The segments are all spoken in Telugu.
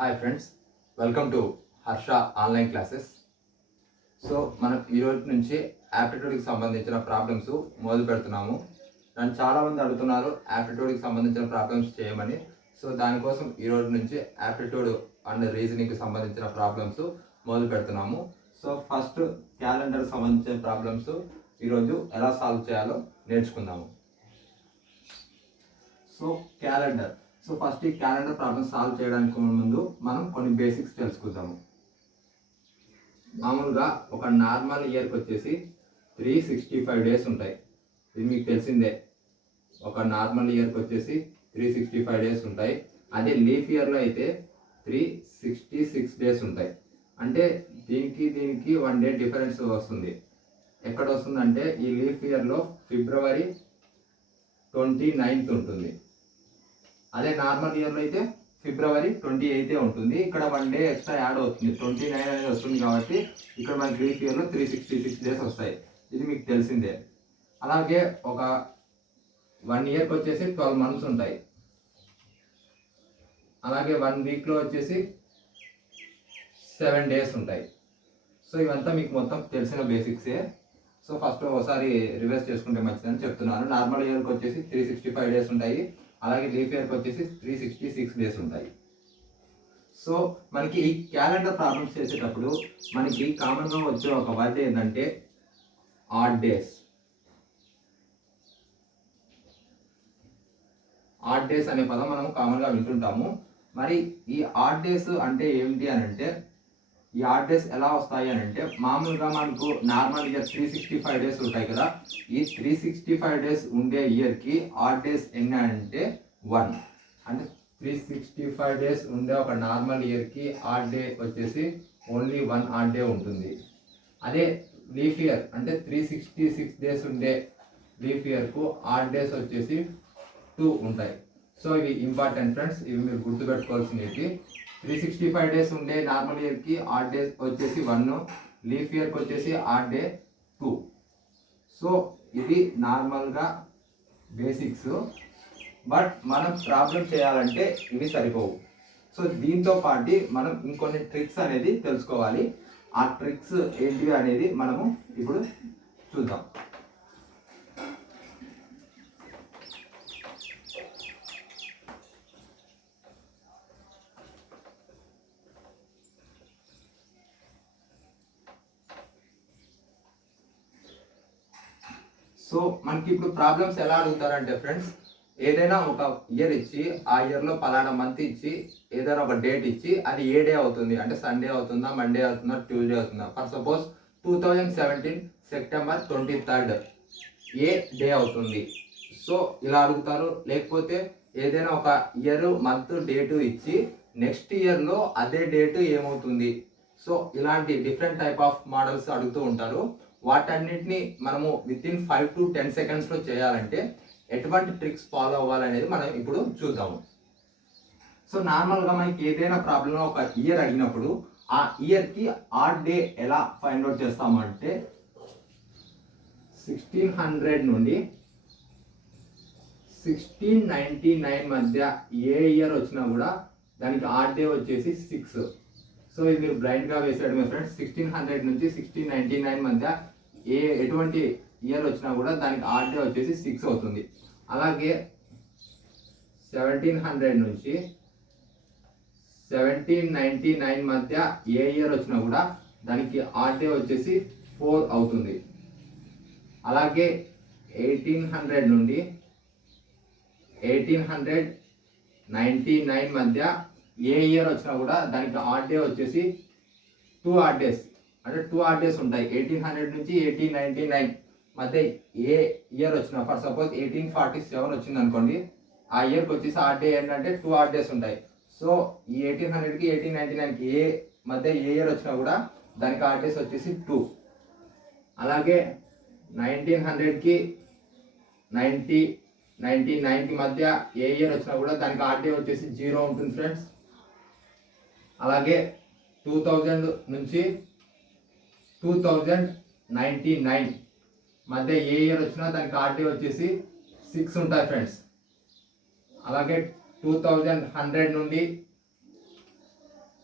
Hi friends, welcome to Harsha online classes. So మనం ఈరోజు నుంచి యాప్టిట్యూడ్కి సంబంధించిన ప్రాబ్లమ్స్ మొదలు పెడుతున్నాము. నన్ను చాలామంది అడుగుతున్నారు యాప్టిట్యూడ్కి సంబంధించిన ప్రాబ్లమ్స్ చేయమని. సో దానికోసం ఈరోజు నుంచి యాప్టిట్యూడ్ అండ్ రీజనింగ్కి సంబంధించిన ప్రాబ్లమ్స్ మొదలు పెడుతున్నాము. సో ఫస్ట్ క్యాలెండర్కి సంబంధించిన ప్రాబ్లమ్స్ ఈరోజు ఎలా సాల్వ్ చేయాలో నేర్చుకుందాము. So calendar. సో ఫస్ట్ ఈ క్యాలెండర్ ప్రాబ్లమ్ సాల్వ్ చేయడానికి ముందు మనం కొన్ని బేసిక్స్ తెలుసుకుందాము. మామూలుగా ఒక నార్మల్ ఇయర్కి వచ్చేసి 365 డేస్ ఉంటాయి. ఇది మీకు తెలిసిందే. ఒక నార్మల్ ఇయర్కి వచ్చేసి 365 డేస్ ఉంటాయి. అదే లీఫ్ ఇయర్లో అయితే 366 డేస్ ఉంటాయి. అంటే దీనికి 1 డే డిఫరెన్స్ వస్తుంది. ఎక్కడ వస్తుందంటే ఈ లీఫ్ ఇయర్లో ఫిబ్రవరి 29th ఉంటుంది. అదే నార్మల్ ఇయర్లో అయితే ఫిబ్రవరి 28 ఉంటుంది. ఇక్కడ 1 డే ఎక్స్ట్రా యాడ్ అవుతుంది, 29 అనేది వస్తుంది. కాబట్టి ఇక్కడ మనకి లీఫ్ ఇయర్లో 366 డేస్ వస్తాయి. ఇది మీకు తెలిసిందే. అలాగే ఒక 1 ఇయర్కి వచ్చేసి 12 మంత్స్ ఉంటాయి. అలాగే 1 వీక్లో వచ్చేసి 7 డేస్ ఉంటాయి. సో ఇవంతా మీకు మొత్తం తెలిసిన బేసిక్సే. సో ఫస్ట్ ఒకసారి రివర్స్ చేసుకుంటే మంచిదని చెప్తున్నాను. నార్మల్ ఇయర్కి వచ్చేసి 365 డేస్ ఉంటాయి. అలాగే లీఫ్ ఇయర్కి వచ్చేసి 366 డేస్ ఉంటాయి. సో మనకి ఈ క్యాలెండర్ ప్రాబ్లమ్స్ చేసేటప్పుడు మనకి కామన్గా వచ్చే ఒక వర్డ్ ఏంటంటే ఆడ్ డేస్. ఆడ్ డేస్ అనే పదం మనం కామన్గా వింటుంటాము. మరి ఈ ఆడ్ డేస్ అంటే ఏమిటి అని అంటే, ఈ ఆడ్ డేస్ ఎలా వస్తాయి అని అంటే, మామూలుగా మనకు నార్మల్ ఇయర్ 365 డేస్ ఉంటాయి కదా. ఈ 365 డేస్ ఉండే ఇయర్కి ఆడ్ డేస్ ఎన్ని అంటే 1. అంటే 365 డేస్ ఉండే ఒక నార్మల్ ఇయర్కి ఆడ్ డే వచ్చేసి ఓన్లీ 1 ఆడ్ డే ఉంటుంది. అదే లీఫ్ ఇయర్ అంటే 366 డేస్ ఉండే లీఫ్ ఇయర్కు ఆడ్ డేస్ వచ్చేసి 2 ఉంటాయి. సో ఇవి ఇంపార్టెంట్ ఫ్రెండ్స్, ఇవి మీరు గుర్తుపెట్టుకోవాల్సినవి. 365 డేస్ ఉండే నార్మల్ ఇయర్కి ఆడ్ డే వచ్చేసి 1, లీఫ్ ఇయర్కి వచ్చేసి ఆడ్ డే 2. సో ఇది నార్మల్గా బేసిక్స్. బట్ మనం ప్రాబ్లం చేయాలంటే ఇవి సరిపోవు. సో దీంతో పాటు మనం ఇంకొన్ని ట్రిక్స్ అనేది తెలుసుకోవాలి. ఆ ట్రిక్స్ ఏంటివి అనేది మనము ఇప్పుడు చూద్దాం. సో మనకి ఇప్పుడు ప్రాబ్లమ్స్ ఎలా అడుగుతారంటే ఫ్రెండ్స్, ఏదైనా ఒక ఇయర్ ఇచ్చి ఆ ఇయర్లో పలానా మంత్ ఇచ్చి ఏదైనా ఒక డేట్ ఇచ్చి అది ఏ డే అవుతుంది అంటే సండే అవుతుందా, మండే అవుతుందా, ట్యూస్డే అవుతుందా. For suppose 2017 September 23rd A day అవుతుంది. సో ఇలా అడుగుతారు. లేకపోతే ఏదైనా ఒక ఇయర్ మంత్ డేటు ఇచ్చి నెక్స్ట్ ఇయర్లో అదే డేటు ఏమవుతుంది. సో ఇలాంటి డిఫరెంట్ టైప్ ఆఫ్ మోడల్స్ అడుగుతూ ఉంటారు. వాటన్నిటిని మనము వితిన్ 5 to 10 సెకండ్స్లో చేయాలంటే ఎటువంటి ట్రిక్స్ ఫాలో అవ్వాలనేది మనం ఇప్పుడు చూద్దాము. సో నార్మల్గా మనకి ఏదైనా ప్రాబ్లంలో ఒక ఇయర్ అడిగినప్పుడు ఆ ఇయర్కి ఆడ్ డే ఎలా ఫైండ్ అవుట్ చేస్తామంటే 1600 నుండి 1699 మధ్య ఏ ఇయర్ వచ్చినా కూడా దానికి ఆడ్ డే వచ్చేసి 6. సో ఇది మీరు బ్లైండ్గా వేసాడు ఫ్రెండ్స్. 1600 నుంచి 1699 మధ్య ఎటువంటి ఇయర్ వచ్చినా కూడా దానికి ఆడ్ డే వచ్చేసి 6 అవుతుంది. అలాగే 1700 నుంచి 1799 మధ్య ఏ ఇయర్ వచ్చినా కూడా దానికి ఆడ్ డే వచ్చేసి 4 అవుతుంది. అలాగే 1800 నుండి 1899 మధ్య ఏ ఇయర్ వచ్చినా కూడా దానికి ఆడ్ డే వచ్చేసి 2 ఆడ్ డేస్. అంటే 2 ఆడ్ డేస్ ఉంటాయి. 1800 నుంచి 1899 మధ్య ఏ ఇయర్ వచ్చినా, ఫర్ సపోజ్ 1847 వచ్చింది అనుకోండి, ఆ ఇయర్కి వచ్చేసి ఆడ్ డే ఏంటంటే 2 ఆడ్ డేస్ ఉంటాయి. సో ఈ 1800కి 1899కి ఏ మధ్య ఏ ఇయర్ వచ్చినా కూడా దానికి ఆడ్ డేస్ వచ్చేసి 2. అలాగే 1900కి 1999కి మధ్య ఏ ఇయర్ వచ్చినా కూడా దానికి ఆడ్ డే వచ్చేసి 0 ఉంటుంది ఫ్రెండ్స్. అలాగే 2000 నుంచి 2099 మధ్య ఏ ఇయర్ వచ్చినా దానికి ఆడ్ డే వచ్చేసి 6 ఉంటాయి ఫ్రెండ్స్. అలాగే 2100 నుండి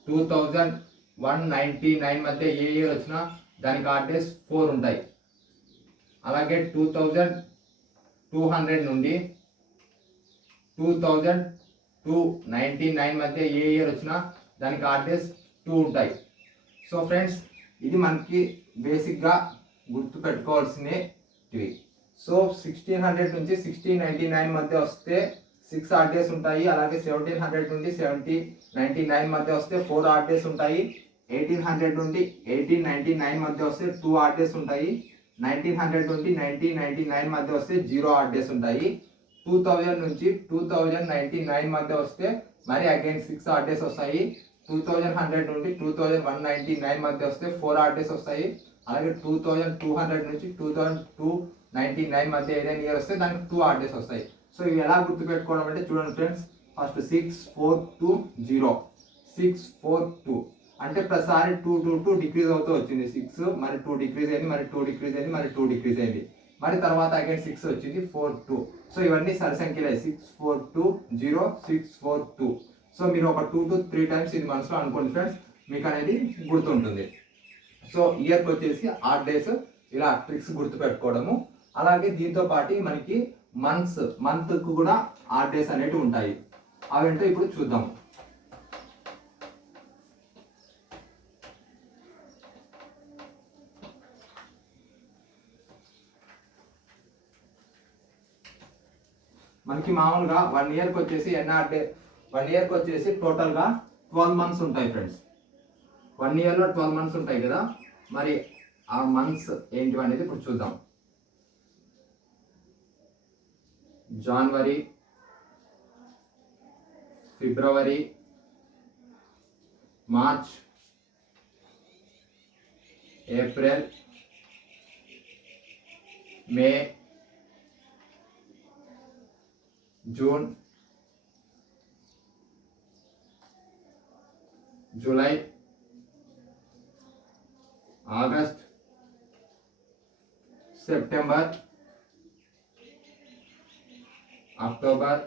2199 మధ్య ఏ ఇయర్ వచ్చినా దానికి ఆడ్ డేస్ 4 ఉంటాయి. అలాగే 2200 నుండి 2299 మధ్య ఏ ఇయర్ వచ్చినా దానికి ఆడ్ డేస్ 2 ఉంటాయి. సో ఫ్రెండ్స్, ఇది మనకి బేసిక్గా గుర్తు పెట్టుకోవాల్సినవి. సో 1600 నుంచి 1699 మధ్య వస్తే 6 ఆడ్ డేస్ ఉంటాయి. అలాగే 1700 నుండి 1799 మధ్య వస్తే 4 ఆడ్ డేస్ ఉంటాయి. 1800 నుండి 1899 మధ్య వస్తే 2 ఆడ్ డేస్ ఉంటాయి. 1900 నుండి 1999 మధ్య వస్తే 0 ఆడ్ డేస్ ఉంటాయి. 2000 నుంచి 2099 మధ్య వస్తే మరి అగైన్ 6 ఆడ్ డేస్ వస్తాయి. 2100 నుండి 2199 మధ్య వస్తే 4 ఆడ్ డేస్ వస్తాయి. అలాగే 2200 నుంచి 2299 మధ్య ఏదైనా ఇయర్ వస్తే దానికి 2 ఆడ్ డేస్ వస్తాయి. సో ఇవి ఎలా గుర్తుపెట్టుకోవడం అంటే చూడండి ఫ్రెండ్స్, ఫస్ట్ 6420 642 అంటే ప్రతిసారి 2 డిక్రీజ్ అవుతూ వచ్చింది. 6 మరి 2 డిక్రీజ్ అయింది, మరి 2 డిక్రీజ్ అయింది, మరి 2 డిక్రీజ్ అయింది, మరి తర్వాత అగైన్ 6 వచ్చింది, 42. సో ఇవన్నీ సరి సంఖ్యలే, 6420 642. సో మీరు ఒక 2 to 3 టైమ్స్ ఇది మనసులో అనుకోండి ఫ్రెండ్స్, మీకు అనేది గుర్తుంటుంది. సో ఇయర్కి వచ్చేసి ఆడ్ డేస్ ఇలా ట్రిక్స్ గుర్తుపెట్టుకోవడము. అలాగే దీంతో పాటు మనకి మంత్కు కూడా ఆడ్ డేస్ అనేవి ఉంటాయి. అవేంటో ఇప్పుడు చూద్దాం. మనకి మామూలుగా 1 ఇయర్కి వచ్చేసి ఎన్ఆర్ డే 1 ఇయర్కి వచ్చేసి టోటల్గా 12 మంత్స్ ఉంటాయి ఫ్రెండ్స్. 1 ఇయర్లో 12 మంత్స్ ఉంటాయి కదా, మరి ఆ మంత్స్ ఏంటి అనేది ఇప్పుడు చూద్దాం. జనవరి, ఫిబ్రవరి, March, April, May, June, July, August, September, October,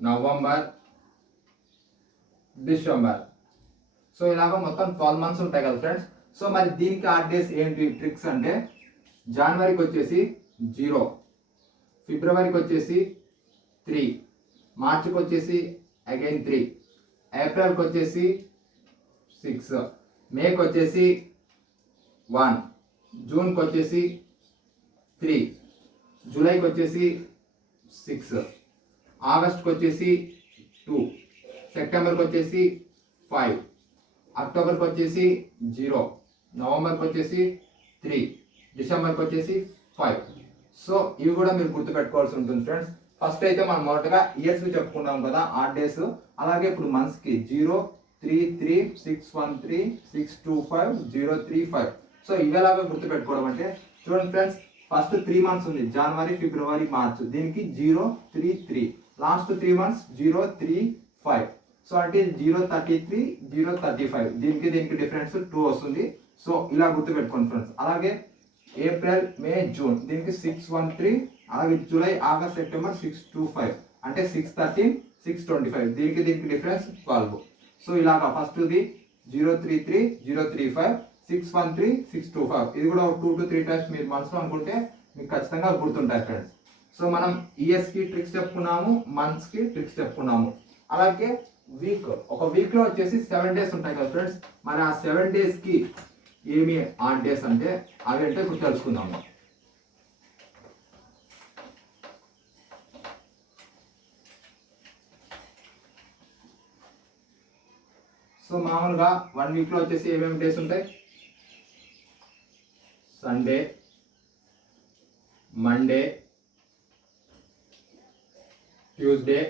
November, December. So ఇలాగ మొత్తం 12 మంత్స్ ఉంటాయి కదా ఫ్రెండ్స్. సో మరి దీనికి ఆడ్ డేస్ ఏంటి ట్రిక్స్ అంటే, జనవరికి వచ్చేసి 0, ఫిబ్రవరికి వచ్చేసి 3, మార్చికి వచ్చేసి అగైన్ 3, ఏప్రిల్కి వచ్చేసి 6, మేకి వచ్చేసి 1, జూన్కి వచ్చేసి 3, జూలైకి వచ్చేసి 6, ఆగస్ట్కి వచ్చేసి 2, సెప్టెంబర్కి వచ్చేసి 5, అక్టోబర్కి వచ్చేసి 0, నవంబర్కి వచ్చేసి 3, డిసెంబర్కి వచ్చేసి 5. సో ఇవి కూడా మీరు గుర్తుపెట్టుకోవాల్సి ఉంటుంది ఫ్రెండ్స్. ఫస్ట్ అయితే మనం మొదటగా ఇయర్స్కి చెప్పుకున్నాం కదా ఆడ్ డేస్. అలాగే ఇప్పుడు మంత్స్కి 0, 3, 3, 6, 1, 3, 6, 2, 5, 0, 3, 5. సో ఇవి ఎలాగో గుర్తుపెట్టుకోవడం అంటే చూడండి ఫ్రెండ్స్, ఫస్ట్ 3 మంత్స్ ఉంది, జనవరి, ఫిబ్రవరి, మార్చ్. దీనికి 0, 3, 3. Last 3 months 0, 3, 5. సో అంటే 0, 33, 0, 35. దీనికి డిఫరెన్స్ 2 వస్తుంది. సో ఇలా గుర్తుపెట్టుకోండి ఫ్రెండ్స్. అలాగే ఏప్రిల్, మే, జూన్ దీనికి 6, 1, 3. అలాగే జూలై, ఆగస్ట్, సెప్టెంబర్ 6, 2, 5 అంటే 6, 13, 6, 25. దీనికి డిఫరెన్స్ 12. సో ఇలాగా ఫస్ట్ది 0, 3, 3, 0, 3, 5, 6, 1, 3, 6, 2, 5. ఇది కూడా 2 to 3 టైమ్స్ మీరు మనసులో అనుకుంటే మీకు ఖచ్చితంగా గుర్తుంటాయి ఫ్రెండ్స్. సో మనం ఇయర్స్కి ట్రిక్స్ చెప్పుకున్నాము, మంత్స్కి ట్రిక్స్ చెప్పుకున్నాము. అలాగే ఒక వీక్లో వచ్చేసి 7 డేస్ ఉంటాయి కదా ఫ్రెండ్స్. మరి ఆ 7 డేస్కి ఏమి ఆడ్ డేస్ అంటే అవి అంటే ఇప్పుడు తెలుసుకుందాము. సో మామూలుగా 1 వీక్లో వచ్చేసి ఏమేమి డేస్ ఉంటాయి? Sunday, Monday, Tuesday,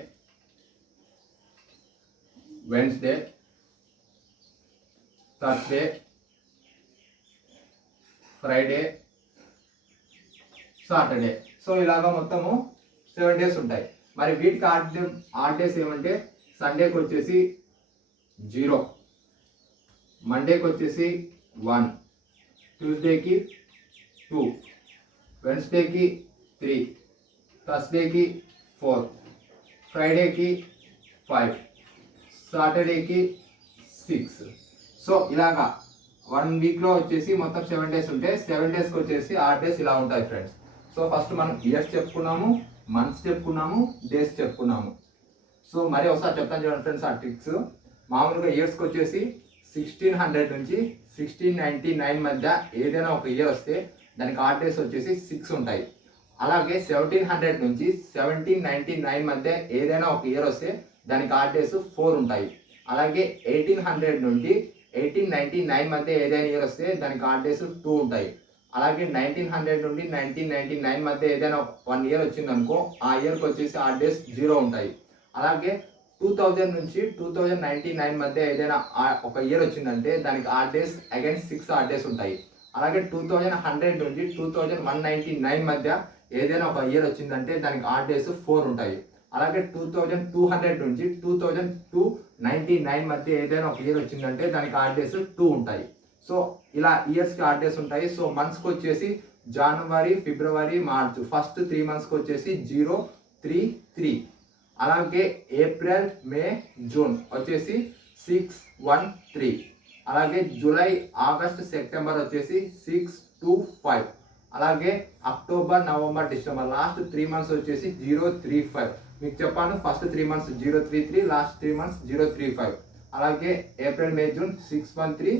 Wednesday, Thursday, Friday, Saturday. So ఇలాగా మొత్తము 7 డేస్ ఉంటాయి. మరి వీటికి ఆడ్ డేస్ ఏమంటే సండేకి వచ్చేసి 0, మండేకి వచ్చేసి 1, ట్యూస్డేకి 2, వెన్స్డేకి 3, థర్స్డేకి 4, ఫ్రైడేకి 5, సాటర్డేకి 6. సో ఇలాగా 1 వీక్లో వచ్చేసి మొత్తం 7 డేస్ ఉంటాయి. 7 డేస్కి వచ్చేసి 8 డేస్ ఇలా ఉంటాయి ఫ్రెండ్స్. సో ఫస్ట్ మనం ఇయర్స్ చెప్పుకున్నాము, మంత్స్ చెప్పుకున్నాము, డేస్ చెప్పుకున్నాము. సో మరి ఒకసారి చెప్తాను చూడండి ఫ్రెండ్స్ ఆ ట్రిక్స్. మామూలుగా ఇయర్స్కి వచ్చేసి 1600 నుంచి 1699 మధ్య ఏదైనా ఒక ఇయర్ వస్తే దానికి 8 డేస్ వచ్చేసి 6 ఉంటాయి. అలాగే 1700 నుంచి 1799 మధ్య ఏదైనా ఒక ఇయర్ వస్తే దానికి 8 డేస్ 4 ఉంటాయి. అలాగే 1800 నుండి 1899 మధ్య ఏదైనా ఇయర్ వస్తే దానికి 8 డేస్ 2 ఉంటాయి. అలాగే 1900 నుండి 1999 మధ్య ఏదైనా 1 ఇయర్ వచ్చిందనుకో ఆ ఇయర్కి వచ్చేసి 8 డేస్ 0 ఉంటాయి. అలాగే 2000 నుంచి 2099 మధ్య ఏదైనా ఒక ఇయర్ వచ్చిందంటే దానికి 8 డేస్ అగైన్ 6 8 డేస్ ఉంటాయి. అలాగే 2100 నుంచి 2199 మధ్య ఏదైనా ఒక ఇయర్ వచ్చిందంటే దానికి 8 డేస్ 4 ఉంటాయి. అలాగే 2200 నుంచి 2299 మధ్య ఏదైనా ఒక ఇయర్ వచ్చిందంటే దానికి 8 డేస్ 2 ఉంటాయి. సో ఇలా ఇయర్స్కి 8 డేస్ ఉంటాయి. సో మంత్స్కి వచ్చేసి జనవరి, ఫిబ్రవరి, మార్చ్ ఫస్ట్ 3 మంత్స్కి వచ్చేసి 0, 3, 3. అలాగే ఏప్రిల్, మే, జూన్ వచ్చేసి 6, 1, 3. అలాగే జూలై, ఆగస్ట్, సెప్టెంబర్ వచ్చేసి 6, 2, 5. అలాగే October, November, December last 3 months వచ్చేసి 0, 3, 5. మీకు చెప్పాను ఫస్ట్ 3 మంత్స్ 0, 3, 3, లాస్ట్ 3 మంత్స్ 0, 3, 5. అలాగే April, May, June 6, 1, 3,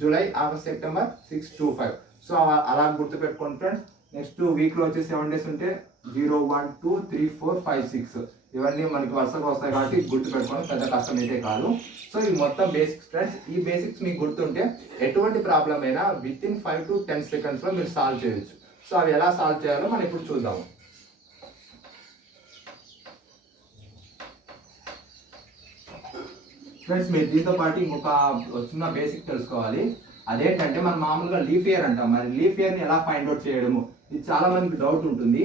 July, August, September 6, 2, 5. So అలా గుర్తుపెట్టుకోండి ఫ్రెండ్స్. నెక్స్ట్ వీక్లో వచ్చేసి 7 డేస్ ఉంటే 0, 1, 2, 3, 4, 5, 6 ఇవన్నీ మనకి వరుసగా వస్తాయి కాబట్టి గుర్తుపెట్టుకోవడం పెద్ద కష్టం అయితే కాదు. సో ఇవి మొత్తం బేసిక్స్ ఫ్రెండ్స్. ఈ బేసిక్స్ మీకు గుర్తుంటే ఎటువంటి ప్రాబ్లం అయినా వితిన్ 5 to 10 సెకండ్స్లో మీరు సాల్వ్ చేయొచ్చు. సో అవి ఎలా సాల్వ్ చేయాలో మనం ఇప్పుడు చూద్దాము. ఫ్రెండ్స్ మీరు దీంతో పాటు ఇంకొక చిన్న బేసిక్ తెలుసుకోవాలి. అదేంటంటే మనం మామూలుగా లీఫ్ ఇయర్ అంటాం. మరి లీఫ్ ఇయర్ని ఎలా ఫైండ్ అవుట్ చేయడము, ఇది చాలా మందికి డౌట్ ఉంటుంది.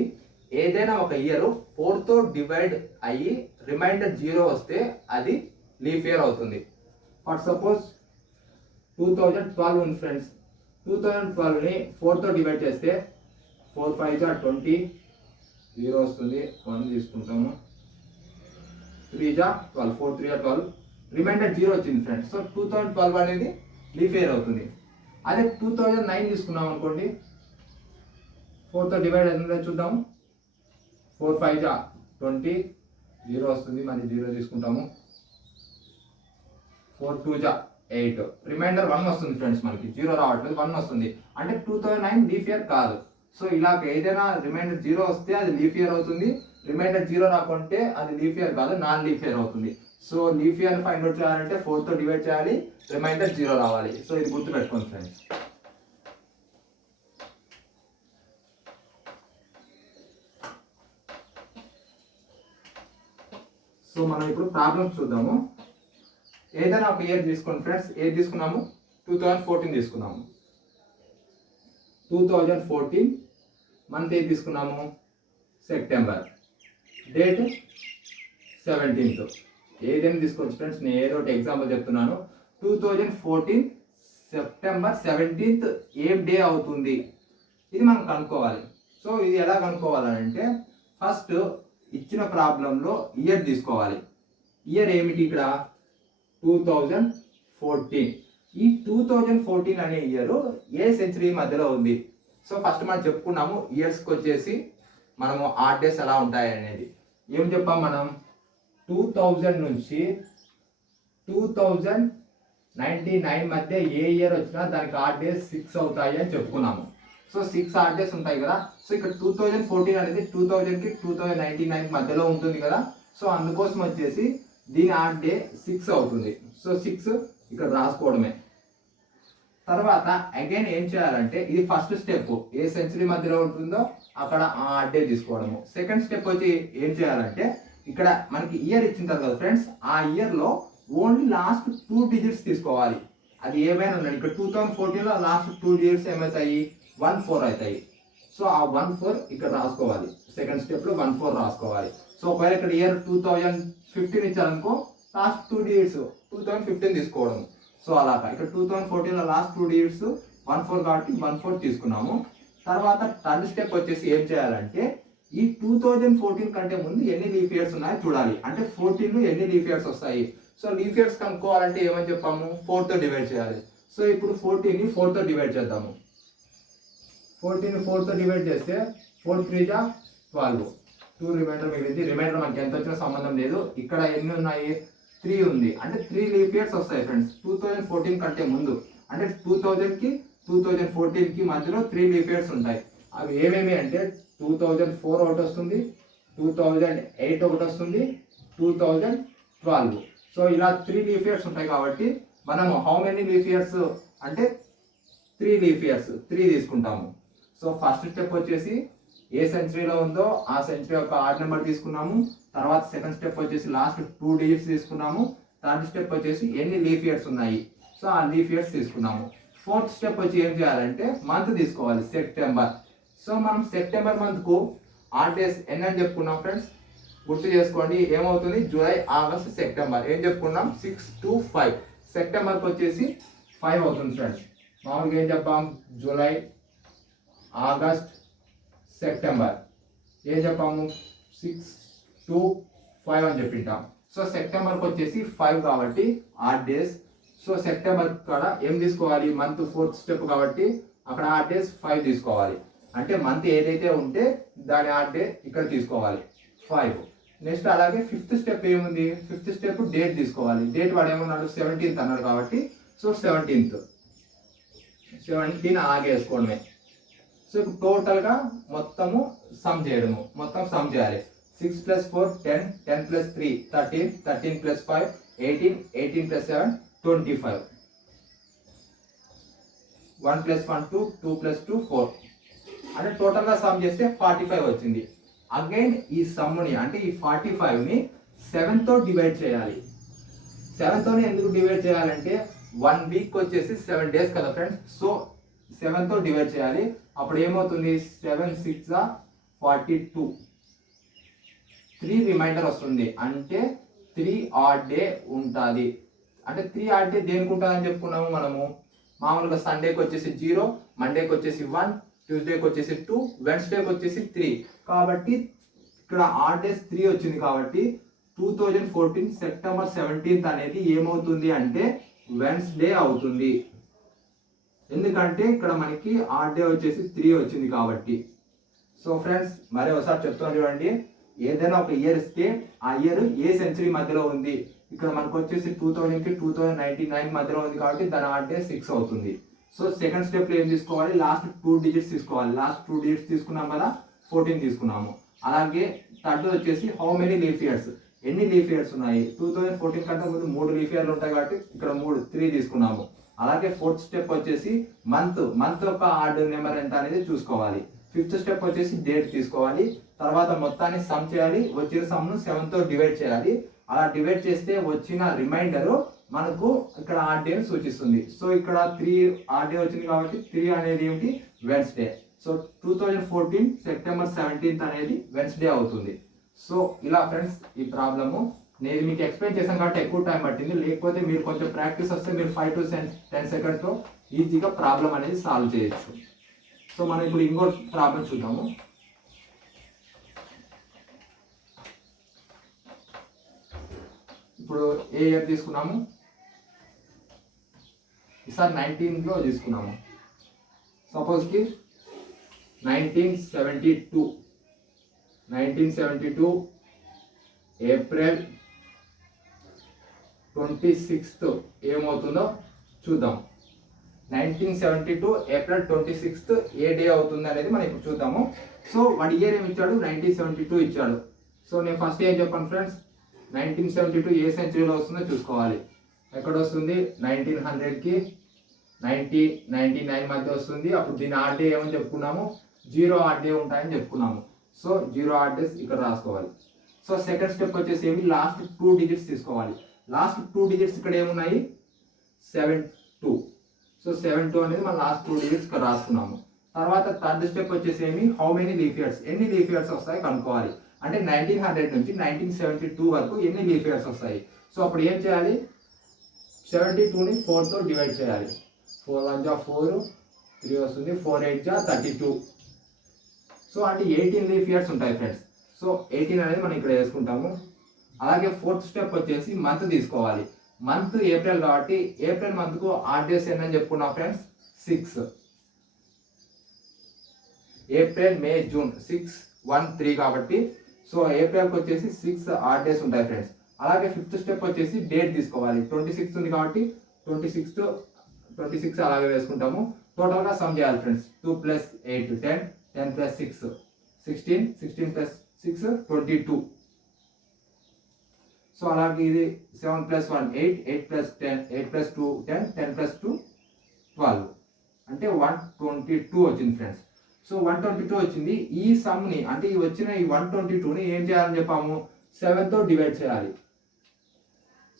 ఏదైనా ఒక ఇయర్ 4తో డివైడ్ అయ్యి రిమైండర్ 0 వస్తే అది లీఫ్ ఇయర్ అవుతుంది. ఫర్ సపోజ్ 2012 ఉంది ఫ్రెండ్స్. 2012ని 4తో డివైడ్ చేస్తే 4 5 జా 20, 0 వస్తుంది, 1 తీసుకుంటాము, 3 జా 12, 4 3 12, రిమైండర్ 0 వచ్చింది ఫ్రెండ్స్. సో 2012 అనేది లీఫ్ ఇయర్ అవుతుంది. అదే 2009 తీసుకున్నాం అనుకోండి, 4తో డివైడ్ అవుతుందో చూద్దాము. 4 5 జా 20, 0 వస్తుంది, మళ్ళీ 0 తీసుకుంటాము, 4 2 జా 8, రిమైండర్ 1 వస్తుంది ఫ్రెండ్స్. మనకి 0 రావట్లేదు, 1 వస్తుంది, అంటే 2009 లీఫ్ ఇయర్ కాదు. సో ఇలా ఏదైనా రిమైండర్ 0 వస్తే అది లీఫ్ ఇయర్ అవుతుంది, రిమైండర్ 0 రాకుంటే అది లీఫ్ ఇయర్ కాదు, నాన్ లీఫ్ ఇయర్ అవుతుంది. So leap year find out చేయాలంటే 4తో డివైడ్ చేయాలి, రిమైండర్ 0 రావాలి. సో ఇది గుర్తుపెట్టుకోండి ఫ్రెండ్స్. సో మనం ఇప్పుడు ప్రాబ్లమ్స్ చూద్దాము. ఏదైనా ఒక ఇయర్ తీసుకోండి ఫ్రెండ్స్. ఏది తీసుకున్నాము? 2014 తీసుకున్నాము. 2014 మంత్ ఏది తీసుకున్నాము? సెప్టెంబర్. Date 17th. ఏదైనా తీసుకోవచ్చు ఫ్రెండ్స్. నేను ఏదో ఒకటి ఎగ్జాంపుల్ చెప్తున్నాను. 2014 సెప్టెంబర్ 17th ఏ డే అవుతుంది, ఇది మనం కనుక్కోవాలి. సో ఇది ఎలా కనుక్కోవాలంటే ఫస్ట్ ఇచ్చిన ప్రాబ్లంలో ఇయర్ తీసుకోవాలి. ఇయర్ ఏమిటి ఇక్కడ? 2014. ఈ 2014 అనే ఇయర్ ఏ సెంచరీ మధ్యలో ఉంది? సో ఫస్ట్ మనం చెప్పుకున్నాము ఇయర్స్కి వచ్చేసి మనము 8 డేస్ ఎలా ఉంటాయి అనేది. ఏం చెప్పాం మనం? 2000 నుంచి 2099 మధ్య ఏ ఇయర్ వచ్చినా దానికి 8 డేస్ 6 అవుతాయి అని చెప్పుకున్నాము. సో 6 8 డేస్ ఉంటాయి కదా. సో ఇక్కడ 2014 అనేది 2000కి 2099 మధ్యలో ఉంటుంది కదా. సో అందుకోసం వచ్చేసి దీని 8 డే 6 అవుతుంది. సో 6 ఇక్కడ రాసుకోవడమే. తర్వాత అగైన్ ఏం చేయాలంటే ఇది ఫస్ట్ స్టెప్, ఏ సెంచరీ మధ్యలో ఉంటుందో అక్కడ ఆ 8 డే తీసుకోవడము. సెకండ్ స్టెప్ వచ్చి ఏం చేయాలంటే ఇక్కడ మనకి ఇయర్ ఇచ్చింటారు కదా ఫ్రెండ్స్, ఆ ఇయర్లో ఓన్లీ లాస్ట్ 2 డిజిట్స్ తీసుకోవాలి. అది ఏమైనా ఉండండి. ఇక్కడ 2014లో లాస్ట్ 2 డిజిట్స్ ఏమవుతాయి? 1 4 అవుతాయి. సో ఆ 1 4 ఇక్కడ రాసుకోవాలి. సెకండ్ స్టెప్లో 1 4 రాసుకోవాలి. సో ఒకవేళ ఇక్కడ ఇయర్ 2015 ఇచ్చారనుకో లాస్ట్ 2 డిజిట్స్ 2015 తీసుకోవడం. సో అలాగా ఇక్కడ 2014లో లాస్ట్ 2 డిజిట్స్ 1 4 కాబట్టి 1 4 తీసుకున్నాము. తర్వాత థర్డ్ స్టెప్ వచ్చేసి ఏం చేయాలంటే ఈ 2014 కంటే ముందు ఎన్ని లీఫ్ ఇయర్స్ ఉన్నాయో చూడాలి. అంటే 14లో ఎన్ని లీఫ్ ఇయర్స్ వస్తాయి. సో లీఫ్ ఇయర్స్ కనుక్కోవాలంటే ఏమని చెప్పాము, 4తో డివైడ్ చేయాలి. సో ఇప్పుడు 14ని 4తో డివైడ్ చేద్దాము. 14ని 4తో డివైడ్ చేస్తే 4 3 జా 12, 2 రిమైండర్ మిగిలింది. రిమైండర్ మనకి ఎంత వచ్చినా సంబంధం లేదు. ఇక్కడ ఎన్ని ఉన్నాయి, 3 ఉంది. అంటే 3 లీఫ్ ఇయర్స్ వస్తాయి ఫ్రెండ్స్ 2014 కంటే ముందు. అంటే 2000కి 2014కి మధ్యలో 3 లీఫ్ ఇయర్స్ ఉంటాయి. అవి ఏమేమి అంటే 2004 ఒకటి వస్తుంది, 2008 ఒకటి వస్తుంది, 2012. సో ఇలా 3 లీఫ్ ఇయర్స్ ఉంటాయి. కాబట్టి మనము హౌ మెనీ లీఫ్ ఇయర్స్ అంటే 3 లీఫ్ ఇయర్స్ 3 తీసుకుంటాము. సో ఫస్ట్ స్టెప్ వచ్చేసి ఏ సెంచరీలో ఉందో ఆ సెంచరీ యొక్క ఆడ్ నెంబర్ తీసుకున్నాము. తర్వాత సెకండ్ స్టెప్ వచ్చేసి లాస్ట్ 2 డిజిట్స్ తీసుకున్నాము. థర్డ్ స్టెప్ వచ్చేసి ఎన్ని లీఫ్ ఇయర్స్ ఉన్నాయి, సో ఆ లీఫ్ ఇయర్స్ తీసుకున్నాము. ఫోర్త్ స్టెప్ వచ్చి ఏం చేయాలంటే మంత్ తీసుకోవాలి, సెప్టెంబర్. సో మనం సెప్టెంబర్ మంత్కు ఆడ్ డేస్ ఎన్ని అని చెప్పుకున్నాం ఫ్రెండ్స్, గుర్తు చేసుకోండి. ఏమవుతుంది, జూలై ఆగస్ట్ సెప్టెంబర్ ఏం చెప్పుకున్నాం, 6 to 5. సెప్టెంబర్కి వచ్చేసి 5 అవుతుంది ఫ్రెండ్స్. మామూలుగా ఏం చెప్పాం, జూలై ఆగస్ట్ సెప్టెంబర్ ఏం చెప్పాము, 6 to 5 అని చెప్పింటాం. సో సెప్టెంబర్కి వచ్చేసి 5 కాబట్టి ఆడ్ డేస్. సో సెప్టెంబర్ కూడా ఏం తీసుకోవాలి, మంత్ 4th స్టెప్ కాబట్టి అక్కడ ఆడ్ డేస్ 5 తీసుకోవాలి. అంటే మంత్ ఏదైతే ఉంటే దాని ఆడ్ డే ఇక్కడ తీసుకోవాలి 5. నెక్స్ట్ అలాగే 5th స్టెప్ ఏముంది, 5th స్టెప్ డేట్ తీసుకోవాలి. డేట్ వాడు ఏమన్నాడు, 17th అన్నాడు కాబట్టి సో 17 ఆగేసుకోవడమే. సో ఇప్పుడు టోటల్గా మొత్తము సమ్ చేయడము, మొత్తం సమ్ చేయాలి. 6 + 4 10, 10 + 3 13, 13 + 5 18, 18 + 7 25, 1 + 1 2, 2 + 2 4. అంటే టోటల్గా సమ్ చేస్తే 45 వచ్చింది. అగైన్ ఈ సమ్ని అంటే ఈ 45ని 7తో డివైడ్ చేయాలి. 7తోనే ఎందుకు డివైడ్ చేయాలంటే 1 వీక్ వచ్చేసి 7 డేస్ కదా ఫ్రెండ్స్. సో 7తో డివైడ్ చేయాలి. అప్పుడు ఏమవుతుంది, 7 6 42, 3 రిమైండర్ వస్తుంది. అంటే 3 ఆడ్ డే ఉంటుంది. అంటే 3 ఆడ్ డే దేనికి ఉంటుందని చెప్పుకున్నాము మనము, మామూలుగా సండేకి వచ్చేసి 0, మండేకి వచ్చేసి 1, ట్యూస్డేకి వచ్చేసి 2, వెన్స్డేకి వచ్చేసి 3. కాబట్టి ఇక్కడ ఆడ్ డేస్ 3 వచ్చింది. కాబట్టి 2014 సెప్టెంబర్ 17th అనేది ఏమవుతుంది అంటే వెన్స్డే అవుతుంది. ఎందుకంటే ఇక్కడ మనకి ఆడ్ డే వచ్చేసి 3 వచ్చింది కాబట్టి. సో ఫ్రెండ్స్ మరి ఒకసారి చెప్తాను చూడండి, ఏదైనా ఒక ఇయర్ ఇస్తే ఆ ఇయర్ ఏ సెంచరీ మధ్యలో ఉంది. ఇక్కడ మనకు వచ్చేసి 2000కి 2099 మధ్యలో ఉంది కాబట్టి దాని ఆడ్ డే 6 అవుతుంది. సో సెకండ్ స్టెప్లో ఏం తీసుకోవాలి, లాస్ట్ 2 డిజిట్స్ తీసుకోవాలి. లాస్ట్ 2 డిజిట్స్ తీసుకున్నాం కదా, 14 తీసుకున్నాము. అలాగే థర్డ్ వచ్చేసి హౌ మెనీ లీఫ్ ఇయర్స్, ఎన్ని లీఫ్ ఇయర్స్ ఉన్నాయి. 2014 కంటే ముందు 3 లీఫ్ ఇయర్లు ఉంటాయి కాబట్టి ఇక్కడ 3 తీసుకున్నాము. అలాగే 4th స్టెప్ వచ్చేసి మంత్ యొక్క ఆర్డ్ నెంబర్ ఎంత అనేది చూసుకోవాలి. 5th స్టెప్ వచ్చేసి డేట్ తీసుకోవాలి. తర్వాత మొత్తాన్ని సమ్ చేయాలి. వచ్చిన సమ్ను 7తో డివైడ్ చేయాలి. అలా డివైడ్ చేస్తే వచ్చిన రిమైండర్ మనకు ఇక్కడ ఆడ్ డేని సూచిస్తుంది. సో ఇక్కడ 3 ఆడ్ డే వచ్చింది కాబట్టి 3 అనేది ఏమిటి, వెన్స్డే. సో 2014 సెప్టెంబర్ 17th అనేది వెన్స్డే అవుతుంది. సో ఇలా ఫ్రెండ్స్ ఈ ప్రాబ్లము నేను మీకు ఎక్స్ప్లెయిన్ చేశాను కాబట్టి ఎక్కువ టైం పట్టింది. లేకపోతే మీరు కొంచెం ప్రాక్టీస్ వస్తే మీరు 5 to 10 secondsలో ఈజీగా ప్రాబ్లం అనేది సాల్వ్ చేయొచ్చు. సో మనం ఇప్పుడు ఇంకో ప్రాబ్లం చూద్దాము. ఇప్పుడు ఏ ఇయర్ తీసుకున్నాము, ఈసారి 19లో తీసుకున్నాము. సపోజ్కి 1972 ఏప్రిల్ 26th ఏమవుతుందో చూద్దాం. 1972 ఏప్రిల్ 26th ఏ డే అవుతుంది అనేది మనం ఇప్పుడు చూద్దాము. సో వాడి ఇయర్ ఏమి ఇచ్చాడు, 1972 ఇచ్చాడు. సో నేను ఫస్ట్ ఏం చెప్పాను ఫ్రెండ్స్, 1972 ఏ సెంచరీలో వస్తుందో చూసుకోవాలి. ఎక్కడ వస్తుంది, 1900కి 1999 మధ్య వస్తుంది. అప్పుడు దీని ఆడ్ డే ఏమని చెప్పుకున్నాము, 0 ఆడ్ డే ఉంటాయని చెప్పుకున్నాము. సో 0 ఆడ్ డేస్ ఇక్కడ రాసుకోవాలి. సో సెకండ్ స్టెప్ వచ్చేసి ఏమి, లాస్ట్ 2 డిజిట్స్ తీసుకోవాలి. లాస్ట్ 2 డిజిట్స్ ఇక్కడ ఏమున్నాయి, 72. సో 72 అనేది మనం లాస్ట్ 2 డిజిట్స్ ఇక్కడ రాసుకున్నాము. తర్వాత థర్డ్ స్టెప్ వచ్చేసి ఏమి, హౌ మెనీ లీఫ్ ఇయర్స్, ఎన్ని లీఫ్ ఇయర్స్ వస్తాయి కనుక్కోవాలి. అంటే 1900 నుంచి 1972 వరకు ఎన్ని లీఫ్ ఇయర్స్ వస్తాయి. సో అప్పుడు ఏం చేయాలి, 72ని 4తో డివైడ్ చేయాలి. 4 1 4, 3 వస్తుంది, 4 8 32. సో అంటే 18 లీఫ్ ఇయర్స్ ఉంటాయి ఫ్రెండ్స్. సో 18 అనేది మనం ఇక్కడ వేసుకుంటాము. అలాగే ఫోర్త్ స్టెప్ వచ్చేసి మంత్ తీసుకోవాలి. మంత్ ఏప్రిల్ కాబట్టి ఏప్రిల్ మంత్కు ఆడ్ డేస్ ఎన్ని చెప్పుకున్నాం ఫ్రెండ్స్? 6. ఏప్రిల్, మే, జూన్ 6, 1, 3 కాబట్టి సో ఏప్రిల్కి వచ్చేసి 6 ఆడ్ డేస్ ఉంటాయి ఫ్రెండ్స్. అలాగే ఫిఫ్త్ స్టెప్ వచ్చేసి డేట్ తీసుకోవాలి. 26 ఉంది కాబట్టి 26 అలాగే వేసుకుంటాము. టోటల్గా సమ్ చేయాలి ఫ్రెండ్స్. 2 + 8 10, 10 + 6 16, 16 + 6 22. సో అలాగే ఇది 7 + 1 8, 8 + 10, 8 + 2 10, 10 + 2 12 అంటే 122 వచ్చింది ఫ్రెండ్స్. సో 122 వచ్చింది. ఈ సమ్ని అంటే ఈ వచ్చిన ఈ 122ని ఏం చేయాలని చెప్పాము? 7తో డివైడ్ చేయాలి.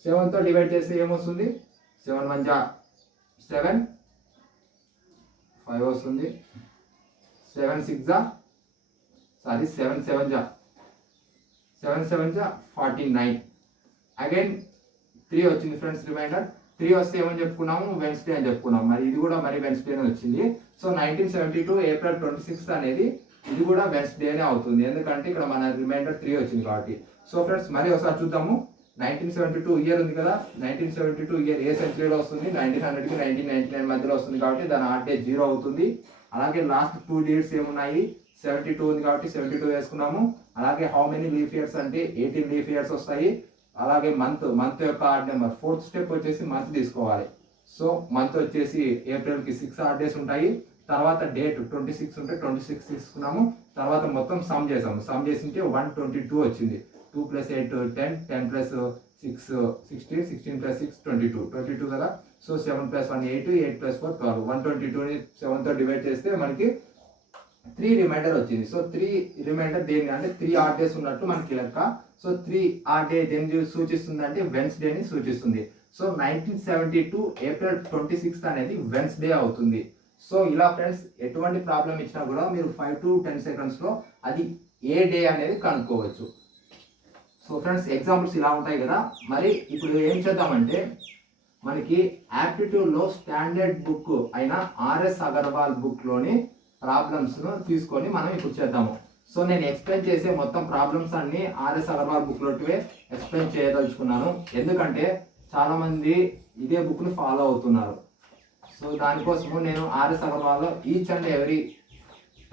7తో డివైడ్ చేస్తే ఏమొస్తుంది? 7 × 1 = 7, 5 వస్తుంది. 7 × 7 = 49. అగైన్ 3 వచ్చింది ఫ్రెండ్స్ రిమైండర్. 3 వస్తే ఏమని చెప్పుకున్నాము? వెన్స్డే అని చెప్పుకున్నాం. మరి ఇది కూడా మరి వెన్స్డేనే వచ్చింది. సో 1972 ఏప్రిల్ 26 అనేది ఇది కూడా వెన్స్డేనే అవుతుంది. ఎందుకంటే ఇక్కడ మన రిమైండర్ 3 వచ్చింది కాబట్టి. సో ఫ్రెండ్స్ మరి ఒకసారి చూద్దాము. 1972 ఇయర్ ఉంది కదా, 1972 ఇయర్ ఏ సెంచరీలో వస్తుంది? 1900కి 1999 మధ్యలో వస్తుంది కాబట్టి దాని ఆడ్ డే 0 అవుతుంది. అలాగే లాస్ట్ 2 డేట్స్ ఏమున్నాయి? 72 ఉంది కాబట్టి 72 వేసుకున్నాము. అలాగే హౌ మెనీ లీఫ్ ఇయర్స్ అంటే 18 లీఫ్ ఇయర్స్ వస్తాయి. అలాగే మంత్ యొక్క ఆడ్ నెంబర్ ఫోర్త్ స్టెప్ వచ్చేసి మంత్ తీసుకోవాలి. సో మంత్ వచ్చేసి ఏప్రిల్కి 6 ఆడ్ డేస్ ఉంటాయి. తర్వాత డేట్ 26 ఉంటే 26 తీసుకున్నాము. తర్వాత మొత్తం సమ్ చేసాము. సమ్ చేసింటే 122 వచ్చింది. 2 + 8 10, 10 + 6 16, 16 + 6 22 కదా. సో 7 + 1 8, 8 + 4 12. 122ని 7తో డివైడ్ చేస్తే మనకి 3 రిమైండర్ వచ్చింది. సో 3 రిమైండర్ దేని అంటే 3 ఆడ్ డేస్ ఉన్నట్టు మనకి లెక్క. సో 3 ఆడ్ డే దేన్ని సూచిస్తుంది అంటే వెన్స్డేని సూచిస్తుంది. సో 1972 ఏప్రిల్ 26 అనేది వెన్స్డే అవుతుంది. సో ఇలా ఫ్రెండ్స్ ఎటువంటి ప్రాబ్లం ఇచ్చినా కూడా మీరు 5 to 10 సెకండ్స్లో అది ఏ డే అనేది కనుక్కోవచ్చు. సో ఫ్రెండ్స్ ఎగ్జాంపుల్స్ ఇలా ఉంటాయి కదా. మరి ఇప్పుడు ఏం చేద్దామంటే మనకి యాప్టిట్యూడ్లో స్టాండర్డ్ బుక్ అయిన ఆర్ఎస్ అగర్వాల్ బుక్లోని ప్రాబ్లమ్స్ను తీసుకొని మనం ఇప్పుడు చేద్దాము. సో నేను ఎక్స్ప్లెయిన్ చేసే మొత్తం ప్రాబ్లమ్స్ అన్ని ఆర్ఎస్ అగర్వాల్ బుక్లోటివే ఎక్స్ప్లెయిన్ చేయదలుచుకున్నాను. ఎందుకంటే చాలామంది ఇదే బుక్ని ఫాలో అవుతున్నారు. సో దానికోసము నేను ఆర్ఎస్ అగర్వాల్లో ఈచ్ అండ్ ఎవ్రీ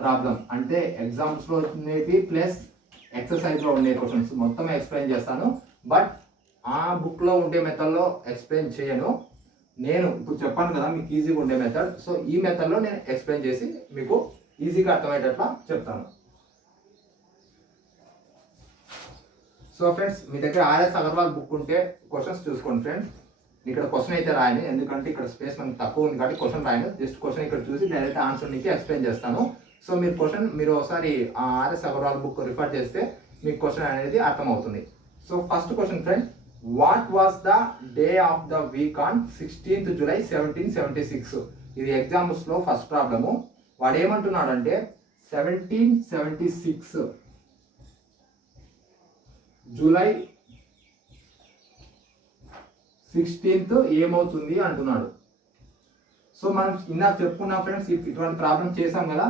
ప్రాబ్లం అంటే ఎగ్జామ్స్లో ఉండేవి ప్లస్ ఎక్సర్సైజ్లో ఉండే క్వశ్చన్స్ మొత్తం ఎక్స్ప్లెయిన్ చేస్తాను. బట్ ఆ బుక్లో ఉండే మెథడ్లో ఎక్స్ప్లెయిన్ చేయను. నేను ఇప్పుడు చెప్పాను కదా మీకు ఈజీగా ఉండే మెథడ్. సో ఈ మెథడ్లో నేను ఎక్స్ప్లెయిన్ చేసి మీకు ఈజీగా అర్థమయ్యేటట్లా చెప్తాను. సో ఫ్రెండ్స్ మీ దగ్గర ఆర్ఎస్ అగర్వాల్ బుక్ ఉంటే క్వశ్చన్స్ చూసుకోండి ఫ్రెండ్స్. ఇక్కడ క్వశ్చన్ అయితే రాయని, ఎందుకంటే ఇక్కడ స్పేస్ మనకు తక్కువ ఉంది కాబట్టి క్వశ్చన్ రాయను. జస్ట్ క్వశ్చన్ ఇక్కడ చూసి డైరెక్ట్ ఆన్సర్ నీకు ఎక్స్ప్లెయిన్ చేస్తాను. సో మీరు ఒకసారి ఆ ఆర్ఎస్ అగర్వాల్ బుక్ రిఫర్ చేస్తే మీకు క్వశ్చన్ అనేది అర్థమవుతుంది. So first question friend, what was the day of the week on 16th July 1776? ఇది ఎగ్జామ్స్లో ఫస్ట్ ప్రాబ్లము. వాడు ఏమంటున్నాడంటే 1776 జూలై 16th ఏమవుతుంది అంటున్నాడు. సో మనం ఇందాక చెప్పుకున్నాం ఫ్రెండ్స్, ఇటువంటి ప్రాబ్లం చేసాం కదా.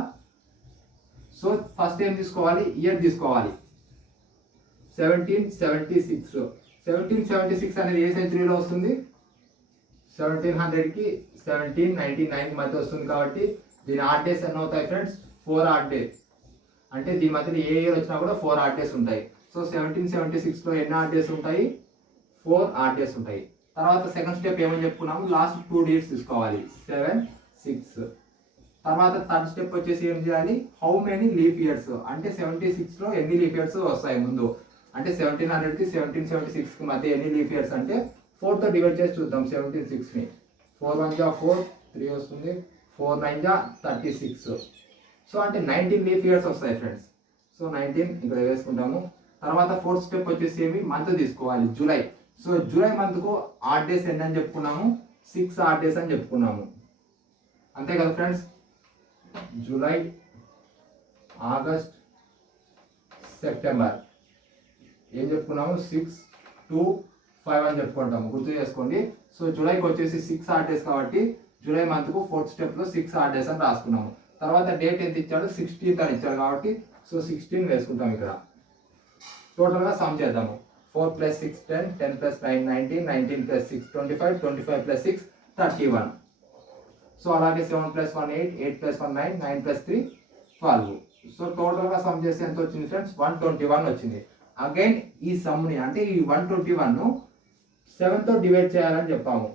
సో ఫస్ట్ ఏం తీసుకోవాలి? ఇయర్ తీసుకోవాలి. 1776. 1776 అనేది ఏ సెంచరీలో వస్తుంది? 1700కి 1799 మధ్య వస్తుంది కాబట్టి దీని ఆడ్ డేస్ ఎన్ని అవుతాయి ఫ్రెండ్స్? 4 odd days. అంటే దీని మధ్యలో ఏ ఇయర్ వచ్చినా కూడా 4 ఆడ్ డేస్ ఉంటాయి. సో 1776లో ఎన్ని ఆడ్ డేస్ ఉంటాయి? 4 ఆడ్ డేస్ ఉంటాయి. తర్వాత సెకండ్ స్టెప్ ఏమని చెప్పుకున్నాము? లాస్ట్ 2 డేట్స్ తీసుకోవాలి, 7, 6. తర్వాత థర్డ్ స్టెప్ వచ్చేసి ఏం చేయాలి? హౌ మెనీ లీఫ్ ఇయర్స్ అంటే 76లో ఎన్ని లీఫ్ ఇయర్స్ వస్తాయి ముందు. అంటే 1700కి 1776కి మధ్య ఎన్ని లీఫ్ ఇయర్స్ అంటే 4తో డివైడ్ చేసి చూద్దాం 76ని. 4 × 1 = 4, 3 వస్తుంది. 4 × 9 = 36. సో అంటే 19 లీఫ్ ఇయర్స్ వస్తాయి ఫ్రెండ్స్. సో 19 ఇక్కడ వేసుకుంటాము. తర్వాత ఫోర్త్ స్టెప్ వచ్చేసి ఏమి? మంత్ తీసుకోవాలి, జూలై. సో జూలై మంత్కు ఆడ్ డేస్ ఎన్ని అని చెప్పుకున్నాము? 6 ఆడ్ డేస్ అని చెప్పుకున్నాము. అంతే కదా ఫ్రెండ్స్? జూలై, ఆగస్ట్, సెప్టెంబర్ ఏం చెప్పుకున్నాము? 6, 2, 5 అని చెప్పుకుంటాము, గుర్తు చేసుకోండి. సో జూలైకి వచ్చేసి 6 ఆడ్ డేస్ కాబట్టి జూలై మంత్కు ఫోర్త్ స్టెప్లో 6 ఆడ్ డేస్ అని రాసుకున్నాము. తర్వాత డేట్ ఎంత ఇచ్చాడు? 16th అని ఇచ్చాడు కాబట్టి సో 16 వేసుకుంటాం. ఇక్కడ టోటల్గా సమ్ చేద్దాము. 4 plus 6 10, 10 plus 9 19, 19 plus 6 25, 25 plus 6 31. So అలాగే 7 plus 1 8, 8 plus 1 9, 9 plus 3 12. సో టోటల్గా సమ్ చేస్తే ఎంత వచ్చింది ఫ్రెండ్స్? 121 వచ్చింది. అగైన్ ఈ సమ్ని అంటే ఈ 121ను 7తో డివైడ్ చేయాలని చెప్పాము.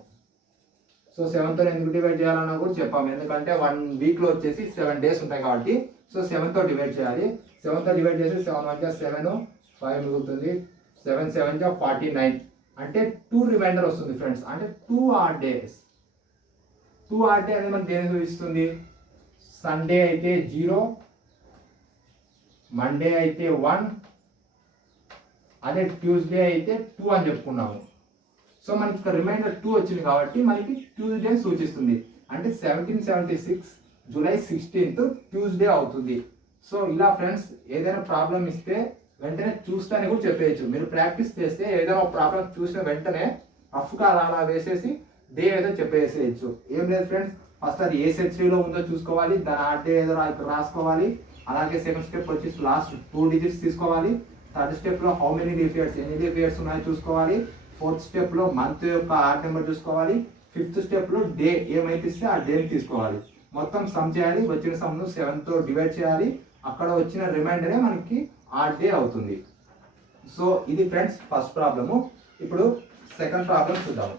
సో 7తో ఎందుకు డివైడ్ చేయాలన్నా కూడా చెప్పాము, ఎందుకంటే 1 వీక్లో వచ్చేసి 7 డేస్ ఉంటాయి కాబట్టి. సో 7తో డివైడ్ చేయాలి. 7తో డివైడ్ చేసి 7 1 7 5 మిగులుతుంది. 7 7 49 అంటే 2 రిమైండర్ వస్తుంది ఫ్రెండ్స్. అంటే 2 ఆడ్ డేస్. 2 ఆడ్ డే అనేది మనకి దేని సూచిస్తుంది? సండే అయితే 0, మండే అయితే 1, అదే ట్యూస్డే అయితే 2 అని చెప్పుకున్నాము. సో మనకి ఇక్కడ రిమైండర్ 2 వచ్చింది కాబట్టి మనకి ట్యూస్డే సూచిస్తుంది. అంటే 1776 జూలై 16th ట్యూస్డే అవుతుంది. సో ఇలా ఫ్రెండ్స్ ఏదైనా ప్రాబ్లం ఇస్తే వెంటనే చూస్తానే కూడా చెప్పేయచ్చు. మీరు ప్రాక్టీస్ చేస్తే ఏదైనా ఒక ప్రాబ్లం చూసిన వెంటనే రఫ్గా అలా వేసేసి డే ఏదో చెప్పేసేయచ్చు. ఏం లేదు ఫ్రెండ్స్, ఫస్ట్ అది ఏ సెక్టరీలో ఉందో చూసుకోవాలి, దాని ఆర్డే ఏదో ఇక్కడ రాసుకోవాలి. అలాగే సెకండ్ స్టెప్ వచ్చేసి లాస్ట్ 2 డిజిట్స్ తీసుకోవాలి. థర్డ్ స్టెప్లో హౌ మెనీ లీఫ్ ఇయర్స్, ఎన్ని లీఫ్ ఇయర్స్ ఉన్నాయో చూసుకోవాలి. ఫోర్త్ స్టెప్లో మంత్ యొక్క ఆర్డ్ నెంబర్ చూసుకోవాలి. ఫిఫ్త్ స్టెప్లో డే ఏమైతే ఇస్తే ఆ డేని తీసుకోవాలి. మొత్తం సమ్ చేయాలి. వచ్చిన సమ్ను 7తో డివైడ్ చేయాలి. అక్కడ వచ్చిన రిమైండరే మనకి ఆర్డ్ డే అవుతుంది. సో ఇది ఫ్రెండ్స్ ఫస్ట్ ప్రాబ్లము. ఇప్పుడు సెకండ్ ప్రాబ్లం చూద్దాము.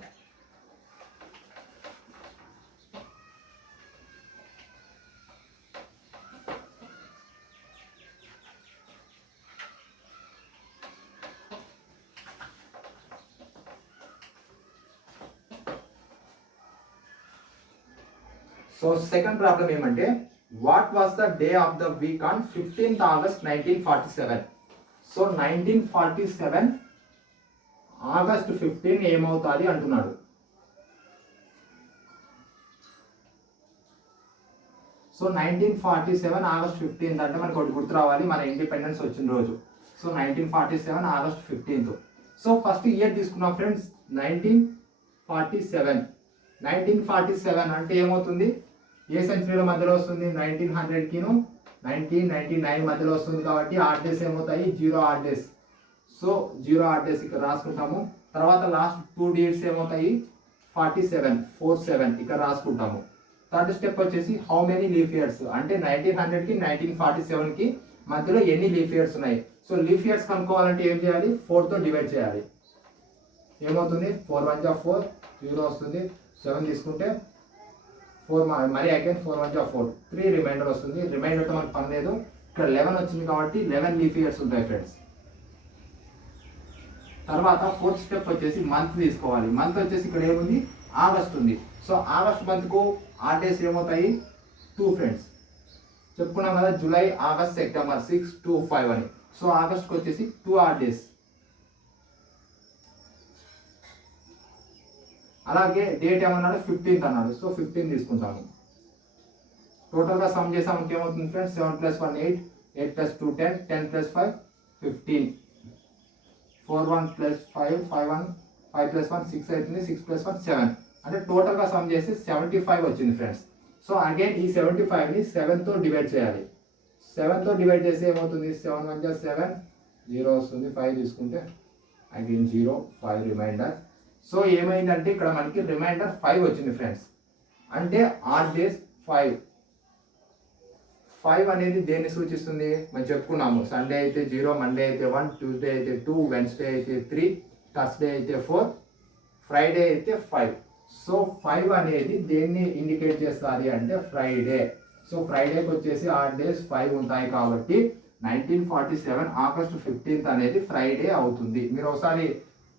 సో సెకండ్ ప్రాబ్లం ఏమంటే, what was the day of the week on 15th August 1947. So 1947 August 15 ఏమవుతుంది అంటున్నాడు. సో 1947 ఆగస్ట్ 15 అంటే మనకు ఒకటి గుర్తు రావాలి, మన ఇండిపెండెన్స్ వచ్చిన రోజు. So 1947 August 15. So first year తీసుకున్నాం ఫ్రెండ్స్, 1947. 1947 అంటే ఏమవుతుంది? ఏ సెంచరీల మధ్యలో వస్తుంది? 1900కి 1999 మధ్యలో వస్తుంది కాబట్టి ఆడ్ డేస్ ఏమవుతాయి? 0 odd days. So 0 odd days ఇక్కడ రాసుకుంటాము. తర్వాత లాస్ట్ 2 డిజిట్స్ ఏమవుతాయి? 47 47 ఇక్కడ రాసుకుంటాము. థర్డ్ స్టెప్ వచ్చేసి హౌ మెనీ లీఫ్ ఇయర్స్, అంటే 1900కి 1947కి మధ్యలో ఎన్ని లీఫ్ ఇయర్స్ ఉన్నాయి. సో లీఫ్ ఇయర్స్ కనుక్కోవాలంటే ఏం చేయాలి? 4తో డివైడ్ చేయాలి. ఏమవుతుంది? 4 1 4 0 వస్తుంది. 7 తీసుకుంటే 4 మరి అగైన్ 4 1 4 3 రిమైండర్ వస్తుంది. రిమైండర్తో మనకు పని లేదు. ఇక్కడ 11 వచ్చింది కాబట్టి 11 లీఫ్ ఇయర్స్ ఉంటాయి ఫ్రెండ్స్. తర్వాత ఫోర్త్ స్టెప్ వచ్చేసి మంత్ తీసుకోవాలి. మంత్ వచ్చేసి ఇక్కడ ఏముంది? ఆగస్ట్ ఉంది. సో ఆగస్ట్ మంత్కు ఆడ్ డేస్ ఏమవుతాయి? 2 ఫ్రెండ్స్. చెప్పుకున్నాం కదా, జూలై ఆగస్ట్ సెప్టెంబర్ 6 2 5 అని. సో ఆగస్ట్కి వచ్చేసి 2 ఆడ్ డేస్. అలాగే డేట్ ఏమన్నాడు? 15th అన్నాడు. సో 15 తీసుకుంటాము. టోటల్గా సమ్ చేసామంటే ఏమవుతుంది ఫ్రెండ్స్? 7 + 1 8, 8 + 2 10, 10 + 5 15, 4 1 + 5 5 1, 5 + 1 6 అవుతుంది. 6 + 1 7 అంటే టోటల్గా సమ్ చేసి 75 వచ్చింది ఫ్రెండ్స్. సో అగైన్ ఈ 75ని 7తో డివైడ్ చేయాలి. 7తో డివైడ్ చేస్తే ఏమవుతుంది? 7 1 7 0 వస్తుంది. 5 తీసుకుంటే అగైన్ 0 5 రిమైండర్. సో ఏమైందంటే ఇక్కడ మనకి రిమైండర్ 5 వచ్చింది ఫ్రెండ్స్. అంటే ఆడ్ డేస్ 5. 5 అనేది దేన్ని సూచిస్తుంది? మనం చెప్పుకున్నాము, సండే అయితే 0, మండే అయితే 1, ట్యూస్డే అయితే 2, వెన్స్డే అయితే 3, థర్స్డే అయితే 4, ఫ్రైడే అయితే 5. సో 5 అనేది దేన్ని ఇండికేట్ చేస్తుంది అంటే ఫ్రైడే. సో ఫ్రైడేకి వచ్చేసి ఆడ్ డేస్ 5 ఉంటాయి కాబట్టి 1947 ఆగస్ట్ 15 అనేది ఫ్రైడే అవుతుంది. మీరు ఒకసారి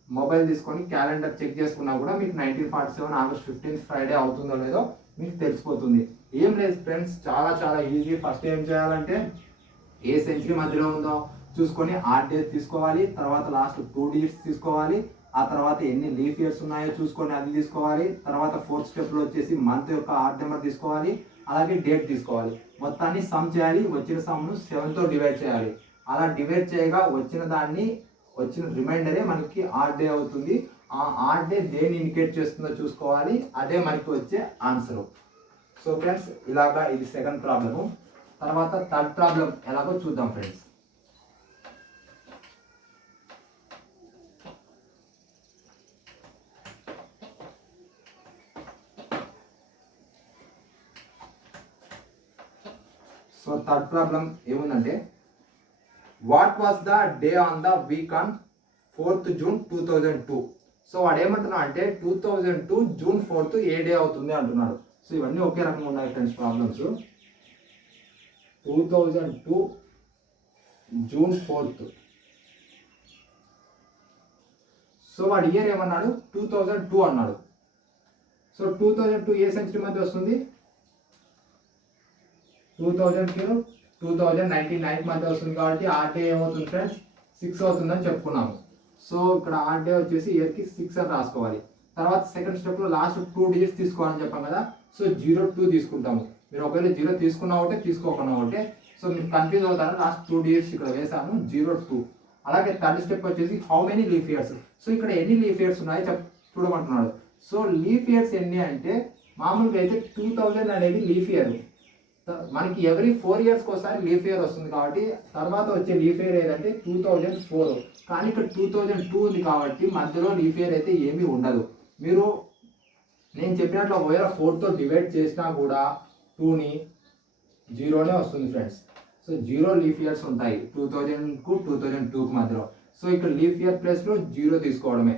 మొబైల్ తీసుకొని క్యాలెండర్ చెక్ చేసుకున్నా కూడా మీకు 1947 ఆగస్ట్ 15 ఫ్రైడే అవుతుందో లేదో మీకు తెలిసిపోతుంది. ఏం లేదు ఫ్రెండ్స్, చాలా చాలా ఈజీ. ఫస్ట్ ఏం చేయాలంటే ఏ సెంచరీ మధ్యలో ఉందో చూసుకొని ఆడ్ డేస్ తీసుకోవాలి. తర్వాత లాస్ట్ 2 డిజిట్స్ తీసుకోవాలి. ఆ తర్వాత ఎన్ని లీఫ్ ఇయర్స్ ఉన్నాయో చూసుకొని అది తీసుకోవాలి. తర్వాత ఫోర్త్ స్టెప్లో వచ్చేసి మంత్ యొక్క ఆడ్ నెంబర్ తీసుకోవాలి. అలాగే డేట్ తీసుకోవాలి. మొత్తాన్ని సమ్ చేయాలి. వచ్చిన సమ్ను 7తో డివైడ్ చేయాలి. అలా డివైడ్ చేయగా వచ్చిన రిమైండరే మనకి ఆడ్ డే అవుతుంది. ఆ ఆడ్ డే దేన్ని ఇండికేట్ చేస్తుందో చూసుకోవాలి. అదే మనకి వచ్చే ఆన్సరు. సో ఫ్రెండ్స్ ఇలాగా ఇది సెకండ్ ప్రాబ్లము. తర్వాత థర్డ్ ప్రాబ్లం ఎలాగో చూద్దాం ఫ్రెండ్స్. సో థర్డ్ ప్రాబ్లం ఏముందంటే what was the day on the week on 4th June 2002. So వాడు ఏమంటున్నా అంటే 2002 June 4th ఏ డే అవుతుంది అంటున్నాడు. సో ఇవన్నీ ఒకే రకంగా ఉన్నాయి friends problems. 2002 June 4th. So వాడు ఇయర్ ఏమన్నాడు 2002 అన్నాడు. సో 2002 ఏ సెంచరీ మధ్య వస్తుంది 2000 2019 మధ్య వస్తుంది కాబట్టి ఆర్ డే ఏమవుతుంది ఫ్రెండ్స్ 6 అవుతుందని చెప్పుకున్నాము. సో ఇక్కడ ఆర్ డే వచ్చేసి ఇయర్కి 6 అని రాసుకోవాలి. తర్వాత సెకండ్ స్టెప్లో లాస్ట్ 2 డిజిట్స్ తీసుకోవాలని చెప్పాం కదా. సో 02 తీసుకుంటాము. మీరు ఒకవేళ 0 తీసుకున్నా ఒకటే తీసుకోకుండా ఒకటే. సో మీరు కన్ఫ్యూజ్ అవుతారు. లాస్ట్ 2 డిజిట్స్ ఇక్కడ వేసాను 02. అలాగే థర్డ్ స్టెప్ వచ్చేసి how many leaf years. So ఇక్కడ ఎన్ని లీఫ్ ఇయర్స్ ఉన్నాయో చూడమంటున్నాడు. సో లీఫ్ ఇయర్స్ ఎన్ని అంటే మామూలుగా అయితే 2000 అనేది లీఫ్ ఇయర్. మనకి ఎవ్రీ 4 ఇయర్స్కి ఒకసారి లీఫ్ ఇయర్ వస్తుంది కాబట్టి తర్వాత వచ్చే లీఫ్ ఇయర్ ఏదంటే 2004. కానీ ఇక్కడ 2002 ఉంది కాబట్టి మధ్యలో లీఫ్ ఇయర్ అయితే ఏమీ ఉండదు. మీరు నేను చెప్పినట్లు ఒకవేళ 4తో డివైడ్ చేసినా కూడా 2ని 0నే వస్తుంది ఫ్రెండ్స్. సో 0 లీఫ్ ఇయర్స్ ఉంటాయి 2000కు 2002కు మధ్యలో. సో ఇక్కడ లీఫ్ ఇయర్ ప్లేస్లో 0 తీసుకోవడమే.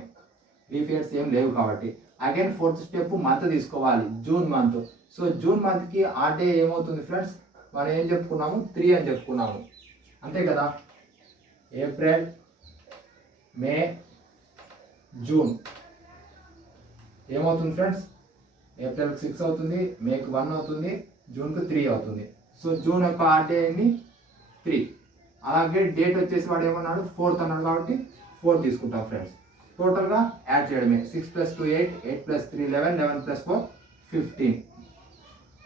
లీఫ్ ఇయర్స్ ఏం లేవు కాబట్టి. అగైన్ ఫోర్త్ స్టెప్ మంత్ తీసుకోవాలి జూన్ మంత్. సో జూన్ మంత్కి ఆ డే ఏమవుతుంది ఫ్రెండ్స్ మనం ఏం చెప్పుకున్నాము 3 అని చెప్పుకున్నాము అంతే కదా. ఏప్రిల్ మే జూన్ ఏమవుతుంది ఫ్రెండ్స్ ఏప్రిల్కి 6 అవుతుంది, మేకి 1 అవుతుంది, జూన్కి 3 అవుతుంది. సో జూన్ యొక్క ఆ డే అన్ని 3. అలాగే డేట్ వచ్చేసి వాడు ఏమన్నాడు 4th అన్నాడు కాబట్టి 4 తీసుకుంటాం ఫ్రెండ్స్. టోటల్గా యాడ్ చేయడమే 6 + 2 8, 8 + 3 11, 11 + 4 15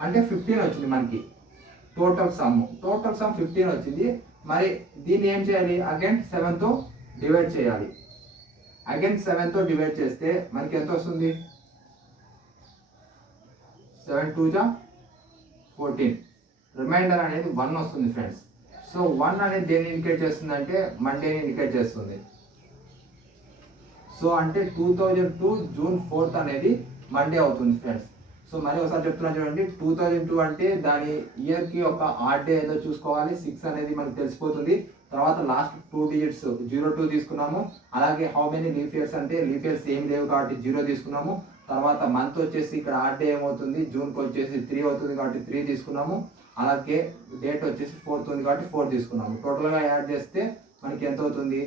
అంటే 15 వచ్చింది మనకి టోటల్ సమ్ 15 వచ్చింది. మరి దీన్ని ఏం చేయాలి అగైన్ 7తో డివైడ్ చేయాలి. అగైన్ 7తో డివైడ్ చేస్తే మనకి ఎంత వస్తుంది 7 2 = 14. రిమైండర్ అనేది 1 వస్తుంది ఫ్రెండ్స్. సో 1 అనేది దేన్ని ఇండికేట్ చేస్తుంది అంటే మండేని ఇండికేట్ చేస్తుంది. సో అంటే 2002 June 4th అనేది మండే అవుతుంది ఫ్రెండ్స్. సో మరి ఒకసారి చెప్తున్నాను చూడండి 2002 అంటే దాని ఇయర్కి ఒక ఆడ్ డే ఏదో చూసుకోవాలి. 6 అనేది మనకు తెలిసిపోతుంది. తర్వాత లాస్ట్ 2 డిజిట్స్ 02 తీసుకున్నాము. అలాగే హౌ మెనీ లీఫ్ ఇయర్స్ అంటే లీఫ్ ఇయర్స్ ఏం లేవు కాబట్టి 0 తీసుకున్నాము. తర్వాత మంత్ వచ్చేసి ఇక్కడ ఆడ్ డే ఏమవుతుంది జూన్కి వచ్చేసి 3 అవుతుంది కాబట్టి 3 తీసుకున్నాము. అలాగే డేట్ వచ్చేసి 4th ఉంది కాబట్టి 4 తీసుకున్నాము. టోటల్గా యాడ్ చేస్తే మనకి ఎంత అవుతుంది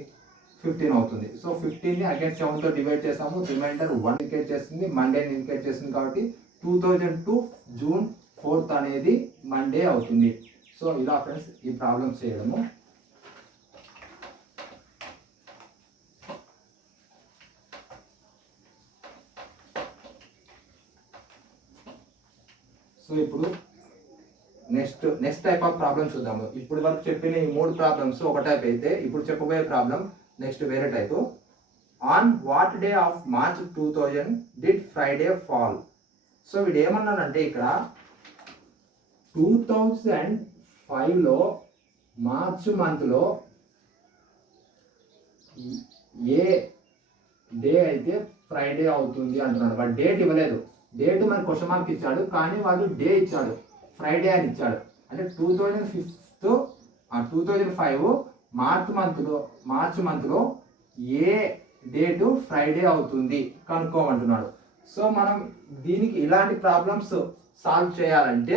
15 అవుతుంది. సో 15ని అగైన్ 7తో డివైడ్ చేసాము. రిమైండర్ 1 ఇండికేట్ చేస్తుంది, మండేని ఇండికేట్ చేస్తుంది కాబట్టి 2002 June 4th అనేది మండే అవుతుంది. సో ఇలా ఫ్రెండ్స్ ఈ ప్రాబ్లమ్స్ చేయడము. సో ఇప్పుడు నెక్స్ట్ టైప్ ఆఫ్ ప్రాబ్లమ్స్ చూద్దాము. ఇప్పుడు వరకు చెప్పిన ఈ 3 ప్రాబ్లమ్స్ ఒక టైప్ అయితే ఇప్పుడు చెప్పబోయే ప్రాబ్లం నెక్స్ట్ వేరే type. On what day of March 2000 did Friday fall. So వీడు ఏమన్నానంటే ఇక్కడ 2005లో మార్చ్ మంత్లో ఏ డే అయితే ఫ్రైడే అవుతుంది అంటున్నాడు. వాడు డేట్ ఇవ్వలేదు. డేట్ మనకి క్వశ్చన్ మార్క్ ఇచ్చాడు కానీ వాడు డే ఇచ్చాడు ఫ్రైడే అని ఇచ్చాడు. అంటే 2005 మార్చ్ మంత్లో ఏ డేటు ఫ్రైడే అవుతుంది కనుక్కోమంటున్నాడు. సో మనం దీనికి ఇలాంటి ప్రాబ్లమ్స్ సాల్వ్ చేయాలంటే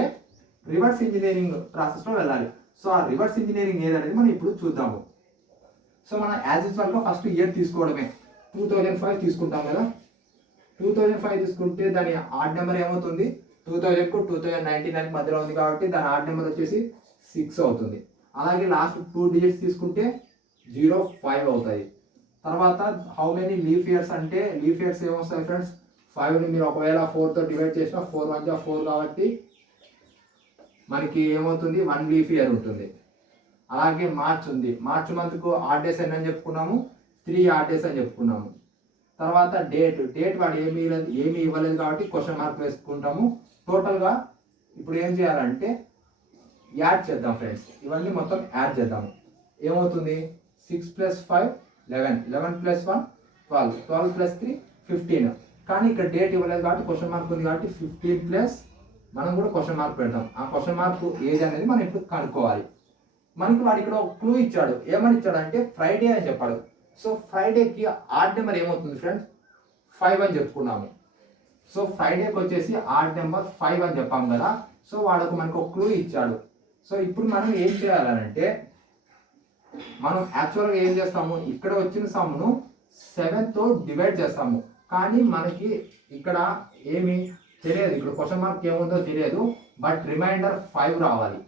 రివర్స్ ఇంజనీరింగ్ ప్రాసెస్లో వెళ్ళాలి. సో ఆ రివర్స్ ఇంజనీరింగ్ ఏదనేది మనం ఇప్పుడు చూద్దాము. సో మనం యాజ్ యూజువల్గా ఫస్ట్ ఇయర్ తీసుకోవడమే 2005 తీసుకుంటాం కదా. 2005 తీసుకుంటే దాని ఆడ్ నెంబర్ ఏమవుతుంది 2000కు 2019 మధ్యలో ఉంది కాబట్టి దాని ఆడ్ నెంబర్ వచ్చేసి 6 అవుతుంది. అలాగే లాస్ట్ 2 డిజిట్స్ తీసుకుంటే 05 అవుతాయి. తర్వాత హౌ మెనీ లీఫ్ ఇయర్స్ అంటే లీఫ్ ఇయర్స్ ఏమొస్తాయి ఫ్రెండ్స్ 5ని మీరు ఒకవేళ 4తో డివైడ్ చేసినా 4 1 = 4 కాబట్టి మనకి ఏమవుతుంది 1 లీఫ్ ఇయర్ ఉంటుంది. అలాగే మార్చ్ ఉంది. మార్చ్ మంత్కు ఆడ్ డేస్ అని చెప్పుకున్నాము 3 ఆడ్ డేస్ అని చెప్పుకున్నాము. తర్వాత డేట్ వాడు ఏమీ ఇవ్వలేదు కాబట్టి క్వశ్చన్ మార్క్ వేసుకుంటాము. టోటల్గా ఇప్పుడు ఏం చేయాలంటే యాడ్ చేద్దాం ఫ్రెండ్స్. ఇవన్నీ మొత్తం యాడ్ చేద్దాము. ఏమవుతుంది 6 + 5 11, 11 + 1 12, 12 + 3 15. కానీ ఇక్కడ డేట్ ఇవ్వలేదు కాబట్టి క్వశ్చన్ మార్క్ ఉంది కాబట్టి 15 + మనం కూడా క్వశ్చన్ మార్క్ పెడతాం. ఆ క్వశ్చన్ మార్క్ ఏది అనేది మనం ఇప్పుడు కనుక్కోవాలి. మనకి వాడు ఇక్కడ ఒక క్లూ ఇచ్చాడు. ఏమని ఇచ్చాడు అంటే ఫ్రైడే అని చెప్పాడు. సో ఫ్రైడేకి ఆడ్ నెంబర్ ఏమవుతుంది ఫ్రెండ్స్? 5 అని చెప్పుకున్నాము. సో ఫ్రైడేకి వచ్చేసి ఆడ్ నెంబర్ 5 అని చెప్పాము కదా. సో వాడు మనకు ఒక క్లూ ఇచ్చాడు. సో ఇప్పుడు మనం ఏం చేయాలంటే మనం యాక్చువల్గా ఏం చేస్తాము, ఇక్కడ వచ్చిన సమ్ను 7తో డివైడ్ చేస్తాము. కానీ మనకి ఇక్కడ ఏమి తెలియదు, ఇక్కడ క్వశ్చన్ మార్క్ ఏముందో తెలియదు. బట్ రిమైండర్ 5 రావాలి.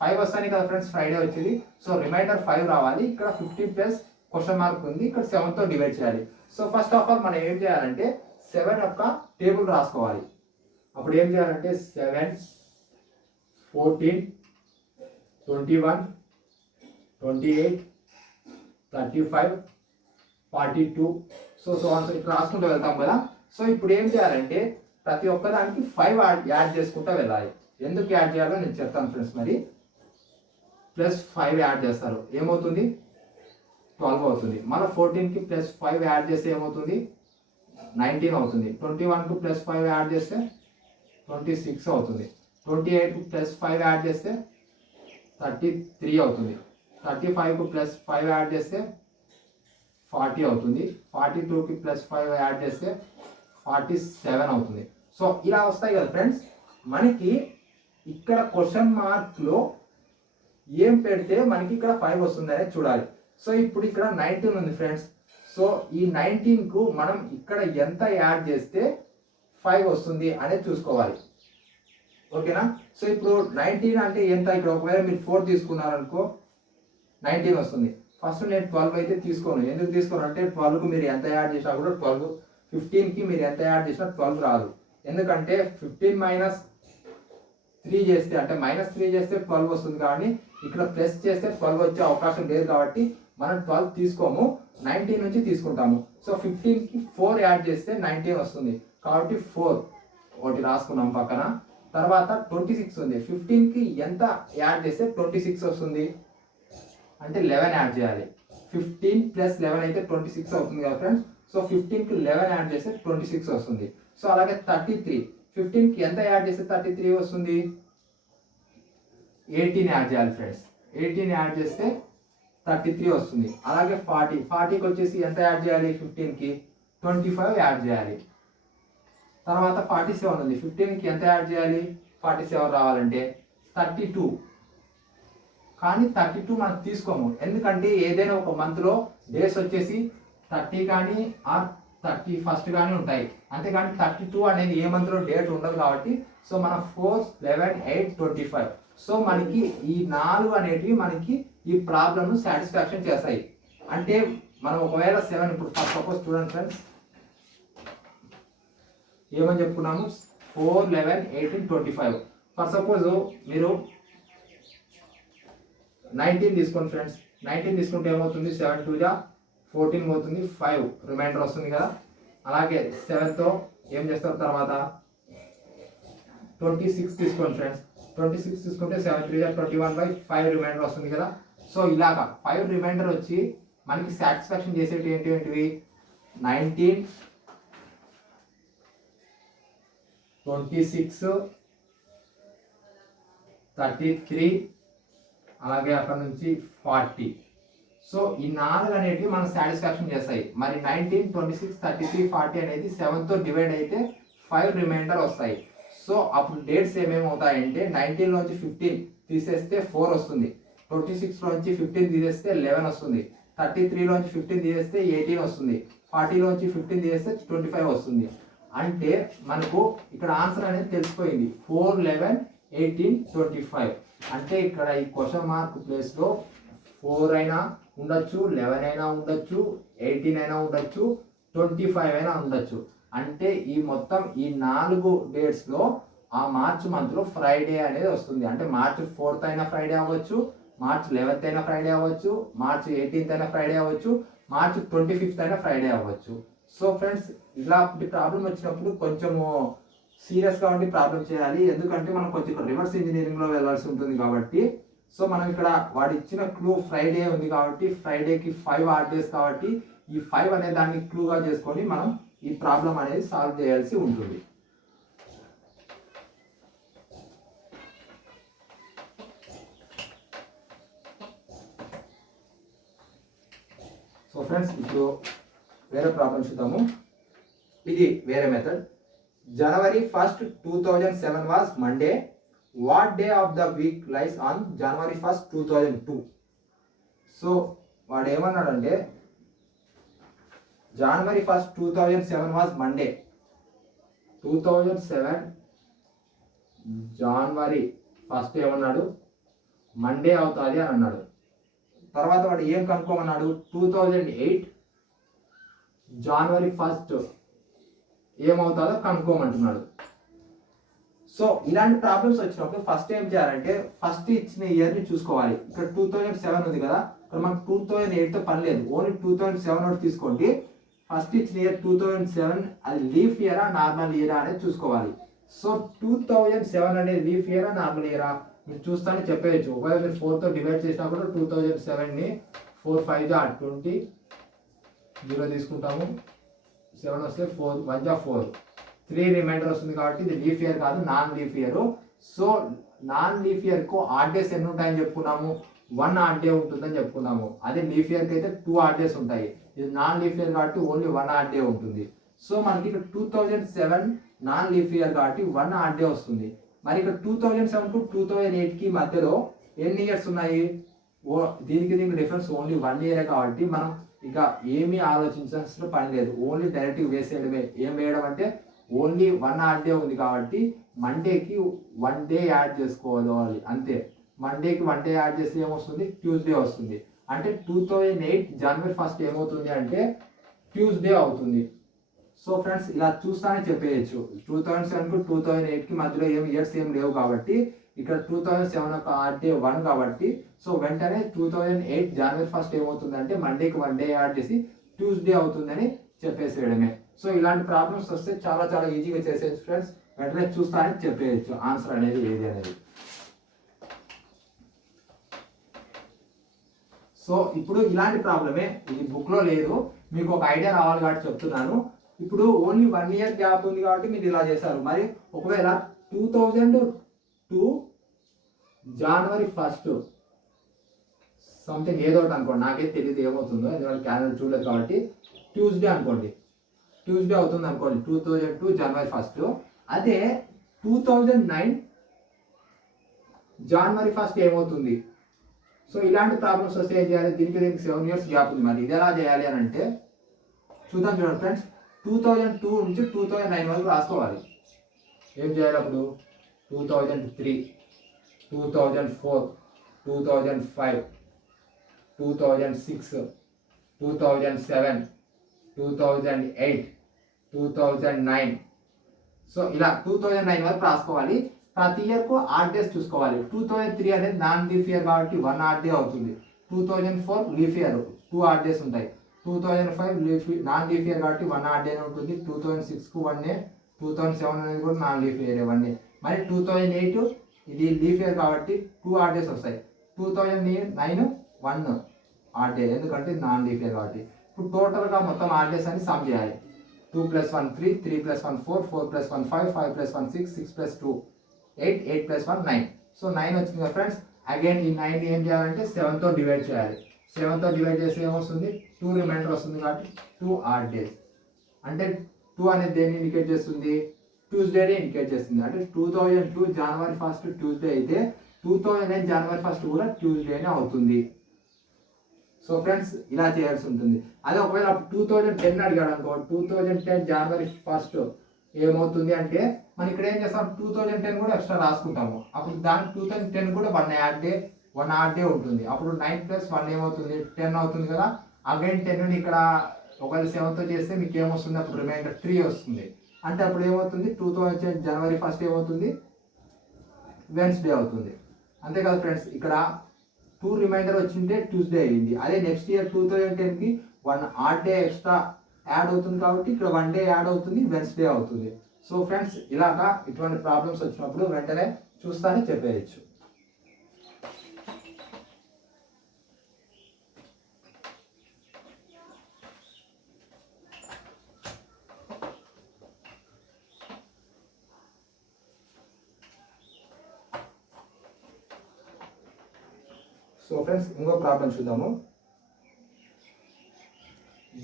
5 వస్తాయి కదా ఫ్రెండ్స్ ఫ్రైడే వచ్చేది. సో రిమైండర్ 5 రావాలి. ఇక్కడ 15 ప్లస్ క్వశ్చన్ మార్క్ ఉంది, ఇక్కడ 7తో డివైడ్ చేయాలి. సో ఫస్ట్ ఆఫ్ ఆల్ మనం ఏం చేయాలంటే 7 యొక్క టేబుల్ రాసుకోవాలి. అప్పుడు ఏం చేయాలంటే 7, 14, 21, 28, 35, 42. సో ఇట్లా రాసుకుంటూ వెళ్తాం కదా. సో ఇప్పుడు ఏం చేయాలంటే ప్రతి ఒక్కదానికి 5 యాడ్ చేసుకుంటూ వెళ్ళాలి. ఎందుకు యాడ్ చేయాలో నేను చెప్తాను ఫ్రెండ్స్. మరి +5 యాడ్ చేస్తారు, ఏమవుతుంది? 12 అవుతుంది. మళ్ళీ 14కి +5 యాడ్ చేస్తే ఏమవుతుంది? 19 అవుతుంది. 21కు +5 యాడ్ చేస్తే 26 అవుతుంది. 28కు +5 యాడ్ చేస్తే 33 అవుతుంది. 35కు +5 యాడ్ చేస్తే 40 అవుతుంది. 42కి +5 యాడ్ చేస్తే 47 అవుతుంది. సో ఇలా వస్తాయి కదా ఫ్రెండ్స్. మనకి ఇక్కడ క్వశ్చన్ మార్క్లో ఏం పెడితే మనకి ఇక్కడ 5 వస్తుంది అనేది చూడాలి. సో ఇప్పుడు ఇక్కడ 19 ఉంది ఫ్రెండ్స్. సో ఈ 19కు మనం ఇక్కడ ఎంత యాడ్ చేస్తే 5 వస్తుంది అనేది చూసుకోవాలి. ఓకేనా? సో ఇప్పుడు 19 అంటే ఎంత? ఇక్కడ ఒకవేళ మీరు 4 తీసుకున్నారనుకో 19 వస్తుంది. ఫస్ట్ నేను 12 అయితే తీసుకోను. ఎందుకు తీసుకోను అంటే 12కు మీరు ఎంత యాడ్ చేసినా కూడా 12, 15కి మీరు ఎంత యాడ్ చేసినా 12 రాదు. ఎందుకంటే 15 - 3 చేస్తే అంటే -3 చేస్తే 12 వస్తుంది. కానీ ఇక్కడ ప్లస్ చేస్తే 12 వచ్చే అవకాశం లేదు కాబట్టి మనం 12 తీసుకోము, 19 నుంచి తీసుకుంటాము. సో 15కి 4 యాడ్ చేస్తే 19 వస్తుంది కాబట్టి 4 ఒకటి రాసుకున్నాం పక్కన. తర్వాత 26 ఉంది. 15కి ఎంత యాడ్ చేస్తే 26 వస్తుంది అంటే 11 యాడ్ చేయాలి. 15 + 11 అయితే 26 అవుతుంది కదా ఫ్రెండ్స్. సో 15కి 11 యాడ్ చేస్తే 26 వస్తుంది. సో అలాగే 33, 15కి ఎంత యాడ్ చేస్తే 33 వస్తుంది? 18 యాడ్ చేయాలి ఫ్రెండ్స్. 18 యాడ్ చేస్తే 33 వస్తుంది. అలాగే 40కి వచ్చేసి ఎంత యాడ్ చేయాలి? 15కి 25 యాడ్ చేయాలి. తర్వాత 47 ఉంది. 15కి ఎంత యాడ్ చేయాలి? 47 రావాలంటే 32. కానీ 32 మనం తీసుకోము, ఎందుకంటే ఏదైనా ఒక మంత్లో డేస్ వచ్చేసి 30 కానీ ఆర్ 31st కానీ ఉంటాయి. అంతేకాని 32 అనేది ఏ మంత్లో డేట్ ఉండదు కాబట్టి సో మన 4, 11, 8, 25. సో మనకి ఈ 4 అనేటివి మనకి ఈ ప్రాబ్లమ్ను సాటిస్ఫాక్షన్ చేస్తాయి. అంటే మనం ఒకవేళ 7 ఇప్పుడు ఫస్ట్ సపోజ్ చూడండి ఫ్రెండ్స్, ఏమని చెప్పుకున్నాము? 4, 11, 18, 25. ఫర్ సపోజ్ మీరు 19 తీసుకోండి ఫ్రెండ్స్. 19 తీసుకుంటే ఏమవుతుంది? 7 2 జా 14 అవుతుంది, 5 రిమైండర్ వస్తుంది కదా. అలాగే 7తో ఏం చేస్తారు? తర్వాత 26 తీసుకోండి ఫ్రెండ్స్. 26 తీసుకుంటే 7 3 జా 21/5 రిమైండర్ వస్తుంది కదా. సో ఇలాగా 5 రిమైండర్ వచ్చి మనకి సాటిస్ఫాక్షన్ చేసేటి ఏంటివి? 19, 26, 33, అలాగే అక్కడ నుంచి 40. సో ఈ 4 అనేటివి మనం సాటిస్ఫాక్షన్ చేస్తాయి. మరి 19, 26, 33, 40 అనేది 7తో డివైడ్ అయితే 5 రిమైండర్ వస్తాయి. సో అప్పుడు డేట్స్ ఏమేమి అవుతాయంటే 19లోంచి 15 తీసేస్తే 4 వస్తుంది. 26లోంచి 15 తీసేస్తే 11 వస్తుంది. 33లోంచి 15 తీసేస్తే 18 వస్తుంది. 40లోంచి 15 తీసేస్తే 25 వస్తుంది. అంటే మనకు ఇక్కడ ఆన్సర్ అనేది తెలిసిపోయింది. 4, 11, 18, 25. అంటే ఇక్కడ ఈ క్వశ్చన్ మార్క్ ప్లేస్లో 4 అయినా ఉండొచ్చు, 11 అయినా ఉండొచ్చు, 18 అయినా ఉండొచ్చు, 25 అయినా ఉండొచ్చు. అంటే ఈ మొత్తం ఈ 4 డేట్స్లో ఆ మార్చ్ మంత్లో ఫ్రైడే అనేది వస్తుంది. అంటే మార్చ్ 4th అయినా ఫ్రైడే అవ్వచ్చు, మార్చ్ 11th అయినా ఫ్రైడే అవ్వచ్చు, మార్చ్ 18th అయినా ఫ్రైడే అవ్వచ్చు, మార్చ్ 25th అయినా ఫ్రైడే అవ్వచ్చు. సో ఫ్రెండ్స్, ఇలాంటి ప్రాబ్లం వచ్చినప్పుడు కొంచెము సీరియస్గా ఉండి ప్రాబ్లం చేయాలి. ఎందుకంటే మనం కొంచెం రివర్స్ ఇంజనీరింగ్లో వెళ్ళాల్సి ఉంటుంది కాబట్టి. సో మనం ఇక్కడ వాడు ఇచ్చిన క్లూ ఫ్రైడే ఉంది కాబట్టి ఫ్రైడేకి 5 ఆడ్ డేస్ కాబట్టి ఈ 5 అనే దాన్ని క్లూగా చేసుకొని మనం ఈ ప్రాబ్లం అనేది సాల్వ్ చేయాల్సి ఉంటుంది. సో ఫ్రెండ్స్ ఇప్పుడు వేరే ప్రాబ్లం చూద్దాము. ఇది వేరే method. January 1st 2007 was Monday. What day of the week lies on January 1st 2002? So వాడు ఏమన్నాడంటే January 1st 2007 was Monday. 2007 January 1st ఏమన్నాడు, మండే అవుతుంది అని అన్నాడు. తర్వాత వాడు ఏం కనుక్కోమన్నాడు, 2008 January 1st ఏమవుతుందో కనుక్కోమంటున్నాడు. సో ఇలాంటి ప్రాబ్లమ్స్ వచ్చినప్పుడు ఫస్ట్ ఏం చేయాలంటే ఫస్ట్ ఇచ్చిన ఇయర్ని చూసుకోవాలి. ఇక్కడ 2007 ఉంది కదా, ఇక్కడ మనకు 2008తో పని లేదు, ఓన్లీ 2007 ఒకటి తీసుకోండి. ఫస్ట్ ఇచ్చిన ఇయర్ 2007 అది లీఫ్ ఇయరా నార్మల్ ఇయరా అనేది చూసుకోవాలి. సో 2007 అనేది లీఫ్ ఇయరా నార్మల్ ఇయరా మీరు చూస్తానే చెప్పేయచ్చు. ఒకవేళ మీరు 4తో డివైడ్ చేసినా కూడా 2007ని 4 5 20 0 తీసుకుంటాము, 7 వస్తే 4 1 4 3 రిమైండర్ వస్తుంది కాబట్టి ఇది లీఫ్ ఇయర్ కాదు, non leap year. So non leap ఇయర్కు ఆడ్ డేస్ ఎన్ని ఉంటాయని చెప్పుకున్నాము, 1 ఆడ్ డే ఉంటుందని చెప్పుకున్నాము. అదే లీఫ్ ఇయర్కి అయితే 2 ఆడ్ డేస్ ఉంటాయి. ఇది నాన్ లీఫ్ ఇయర్ కాబట్టి ఓన్లీ 1 ఆడ్ డే ఉంటుంది. సో మనకి ఇక్కడ 2007 నాన్ లీఫ్ ఇయర్ కాబట్టి 1 ఆడ్ డే వస్తుంది. మరి ఇక్కడ 2007 టు 2008కి మధ్యలో ఎన్ని ఇయర్స్ ఉన్నాయి, దీనికి డిఫరెన్స్ ఓన్లీ 1 ఇయరే కాబట్టి మనం ఇక ఏమీ ఆలోచించాల్సిన పని లేదు, ఓన్లీ డైరెక్ట్గా వేసేయడమే. ఏం వేయడం అంటే ఓన్లీ 1 ఆడ్ డే ఉంది కాబట్టి మండేకి 1 డే యాడ్ చేసుకోవాలి అంతే. మండేకి 1 డే యాడ్ చేస్తే ఏమొస్తుంది, ట్యూస్డే వస్తుంది. అంటే 2008 January 1st ఏమవుతుంది అంటే ట్యూస్డే అవుతుంది. సో ఫ్రెండ్స్ ఇలా చూస్తానే చెప్పేయచ్చు. 2007కు 2008కి మధ్యలో ఏం ఇయర్స్ ఏం లేవు కాబట్టి ఇక్కడ 2007 ఒక ఆడ్ డే 1 కాబట్టి సో వెంటనే 2008 January 1st ఏమవుతుంది అంటే మండేకి 1 డే యాడ్ చేసి ట్యూస్డే అవుతుందని చెప్పేసేయడమే. సో ఇలాంటి ప్రాబ్లమ్స్ వస్తే చాలా చాలా ఈజీగా చేసేయచ్చు ఫ్రెండ్స్. వెంటనే చూస్తానే చెప్పేయచ్చు ఆన్సర్ అనేది ఏది అనేది. సో ఇప్పుడు ఇలాంటి ప్రాబ్లమే, ఇది బుక్లో లేదు, మీకు ఒక ఐడియా రావాలి కాబట్టి చెప్తున్నాను. ఇప్పుడు ఓన్లీ 1 ఇయర్ గ్యాప్ ఉంది కాబట్టి మీరు ఇలా చేశారు. మరి ఒకవేళ 2002 January 1st సంథింగ్ ఏదో ఒకటి అనుకోండి, నాకే తెలియదు ఏమవుతుందో, ఎందుకంటే క్యాలెండర్ చూడలేదు కాబట్టి ట్యూస్డే అనుకోండి, ట్యూస్డే అవుతుంది అనుకోండి 2002 January 1st. అదే 2009 January 1st ఏమవుతుంది. సో ఇలాంటి ప్రాబ్లమ్స్ వస్తే ఏం చేయాలి, దీనికి 7 ఇయర్స్ గ్యాప్ ఉంది. మరి ఇది ఎలా చేయాలి అని అంటే చూద్దాం. చూడండి ఫ్రెండ్స్, 2002 నుంచి 2009 వరకు రాసుకోవాలి. ఏం చేయాలి అప్పుడు 2003 2004 2005 2006 2007 2008 2009. సో ఇలా 2009 వరకు రాసుకోవాలి. ప్రతి ఇయర్కు ఆడ్ డేస్ చూసుకోవాలి. 2003 అనేది నాన్ లీఫ్ ఇయర్ కాబట్టి 1 ఆడ్ డే అవుతుంది. 2004 లీఫ్ ఇయర్ 2 ఆడ్ డేస్ ఉంటాయి. 2005 నాన్ లీఫ్ ఇయర్ కాబట్టి 1 ఆడ్ డే ఉంటుంది. 2006కు 1 డే, 2007 అనేది కూడా నాన్ లీఫ్ ఇయర్ 1 డే. మరి 2008 ఇది లీఫ్ ఇయర్ కాబట్టి 2 ఆడ్ డేస్ వస్తాయి. 2009 1 ఆడ్ డే ఎందుకంటే నాన్ లీఫ్ ఇయర్ కాబట్టి. ఇప్పుడు టోటల్గా మొత్తం ఆడ్ డేస్ అని సమ్ చేయాలి. 2 + 1 3 3 + 1 4 4 + 1 5 5 + 1 6 6 + 2 8 8 + 1 9. సో 9 వచ్చింది కదా ఫ్రెండ్స్. అగైన్ ఈ 9 ఏం చేయాలంటే 7తో డివైడ్ చేయాలి. 7తో డివైడ్ చేస్తే ఏమొస్తుంది, 2 రిమైండర్ వస్తుంది కాబట్టి 2 ఆడ్ డేస్. అంటే 2 అనేది దేన్ని ఇండికేట్ చేస్తుంది, ట్యూస్డేనే ఇండికేట్ చేస్తుంది. అంటే 2002 January 1st ట్యూస్డే అయితే 2009 January 1st కూడా ట్యూస్డేనే అవుతుంది. సో ఫ్రెండ్స్ ఇలా చేయాల్సి ఉంటుంది. అదే ఒకవేళ 2010 అడిగాడు అనుకో, 2010 January 1st ఏమవుతుంది అంటే మనం ఇక్కడ ఏం చేస్తాం, 2010 కూడా ఎక్స్ట్రా రాసుకుంటాము. అప్పుడు దాని 2010 కూడా 1 ఆడ్ డే ఉంటుంది. అప్పుడు 9 + 1 ఏమవుతుంది 10 అవుతుంది కదా. అగైన్ 10ని ఇక్కడ ఒకవేళ 7తో చేస్తే మీకు ఏమొస్తుంది, అప్పుడు రిమైండర్ 3 వస్తుంది. అంటే అప్పుడు ఏమవుతుంది 2010 January 1st ఏమవుతుంది, వెన్స్డే అవుతుంది. అంతే కదా ఫ్రెండ్స్. ఇక్కడ 2 రిమైండర్ వచ్చింటే ట్యూస్డే అయింది. అదే నెక్స్ట్ ఇయర్ 2010కి 1 ఆడ్ డే ఎక్స్ట్రా యాడ్ అవుతుంది కాబట్టి ఇక్కడ 1 డే యాడ్ అవుతుంది, వెన్స్డే అవుతుంది. సో ఫ్రెండ్స్ ఇలాగా ఇటువంటి ప్రాబ్లమ్స్ వచ్చినప్పుడు వెంటనే చూస్తానే చెప్పేయచ్చు. సో ఫ్రెండ్స్ ఇంకో ప్రాబ్లం చూద్దాము.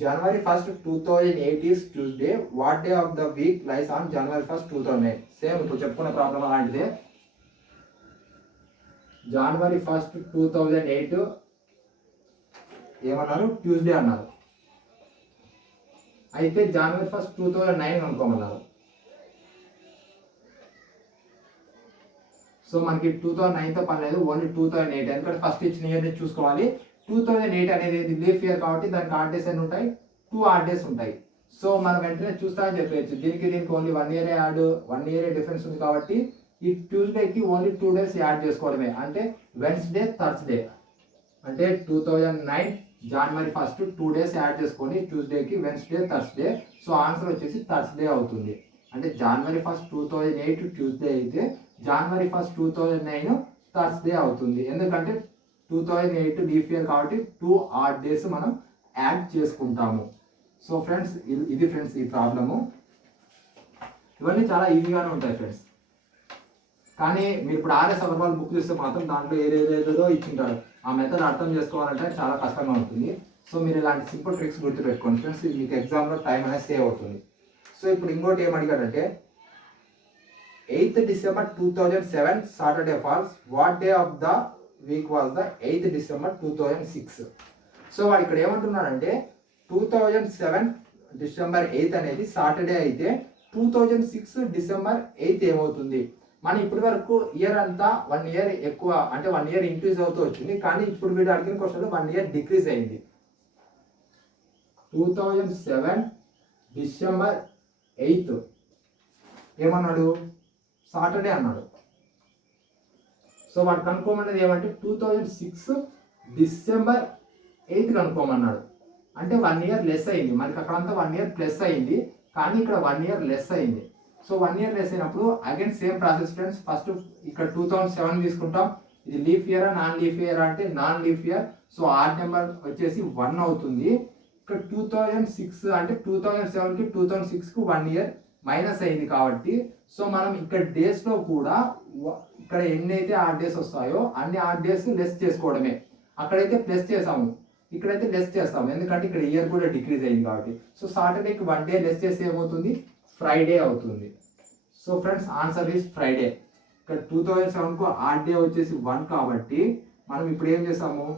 January 1st, 2008 is Tuesday. What day of the week lies on January 1st, 2009? Same ఇప్పుడు చెప్పుకున్న ప్రాబ్లం అలాంటిదే. January 1st, 2008 ఏమన్నారు? ట్యూస్డే అన్నారు. అయితే January 1st, 2009 అనుకోమన్నారు. సో మనకి 2009తో పని లేదు, ఓన్లీ 2008. ఎందుకంటే ఫస్ట్ ఇచ్చిన ఇయర్ని చూసుకోవాలి. 2008 అనేది లీఫ్ ఇయర్ కాబట్టి దానికి ఆడ్ డేస్ ఎన్ని ఉంటాయి? 2 ఆడ్ డేస్ ఉంటాయి. సో మనం వెంటనే చూస్తామని చెప్పవచ్చు. దీనికి only 1 year add, 1 year difference ఉంది కాబట్టి ఈ ట్యూస్డేకి ఓన్లీ 2 డేస్ యాడ్ చేసుకోవడమే. అంటే వెన్స్డే, థర్స్డే. అంటే 2009 January 1st 2 డేస్ యాడ్ చేసుకొని ట్యూస్డేకి వెన్స్డే, థర్స్డే. సో ఆన్సర్ వచ్చేసి థర్స్డే అవుతుంది. అంటే January 1st, 2008 ట్యూస్డే అయితే January 1st, 2009 థర్స్డే అవుతుంది. ఎందుకంటే 2008 లీఫ్ ఇయర్ కాబట్టి 2 ఆడ్ డేస్ మనం యాడ్ చేసుకుంటాము. సో ఫ్రెండ్స్ ఇది ఫ్రెండ్స్ ఈ ప్రాబ్లము. ఇవన్నీ చాలా ఈజీగానే ఉంటాయి ఫ్రెండ్స్. కానీ మీరు ఇప్పుడు ఆర్ఎస్ అగర్వాల్ బుక్ చూస్తే మాత్రం దాంట్లో ఏదేదో ఇచ్చింటారు. ఆ మెథడ్ అర్థం చేసుకోవాలంటే చాలా కష్టంగా ఉంటుంది. సో మీరు ఇలాంటి సింపుల్ ట్రిక్స్ గుర్తుపెట్టుకోండి ఫ్రెండ్స్. మీకు ఎగ్జామ్లో టైం అనేది సేవ్ అవుతుంది. సో ఇప్పుడు ఇంకోటి ఏం అడిగాడంటే 8th December 2007 Saturday falls. What day of the week was the 8th December 2006? So వాడు ఇక్కడ ఏమంటున్నాడంటే 2007 December 8th అనేది సాటర్డే అయితే 2006 December 8th ఏమవుతుంది? మనం ఇప్పటి వరకు ఇయర్ అంతా 1 ఇయర్ ఎక్కువ అంటే 1 ఇయర్ ఇంక్రీజ్ అవుతూ వచ్చింది. కానీ ఇప్పుడు వీడు అడిగిన క్వశ్చన్లో 1 ఇయర్ డిక్రీజ్ అయింది. 2007 December 8th ఏమన్నాడు? సాటర్డే అన్నాడు. సో వాడు కనుక్కోమన్నది ఏమంటే 2006 December 8th కనుక్కోమన్నాడు. అంటే 1 ఇయర్ లెస్ అయింది. మనకి అక్కడంతా 1 ఇయర్ ప్లస్ అయింది, కానీ ఇక్కడ 1 ఇయర్ లెస్ అయింది. సో 1 ఇయర్ లెస్ అయినప్పుడు again same process friends. First ఇక్కడ 2007 తీసుకుంటాం. ఇది leap year, non leap year అంటే non leap year. So odd number వచ్చేసి 1 అవుతుంది. ఇక్కడ 2006 అంటే 2007కి 2006కి 1 ఇయర్ మైనస్ అయింది కాబట్టి సో మనం ఇక్కడ డేస్లో కూడా ఇక్కడ ఎన్ని అయితే ఆడ్ డేస్ వస్తాయో అన్ని ఆడ్ డేస్ లెస్ చేసుకోవడమే. అక్కడైతే ప్లస్ చేసాము, ఇక్కడైతే లెస్ చేస్తాము, ఎందుకంటే ఇక్కడ ఇయర్ కూడా డిక్రీజ్ అయింది కాబట్టి. సో సాటర్డేకి 1 డే లెస్ చేస్తే ఏమవుతుంది? ఫ్రైడే అవుతుంది. So friends answer is Friday. ఇక్కడ 2007కు ఆడ్ డే వచ్చేసి 1 కాబట్టి మనం ఇప్పుడు ఏం చేసాము?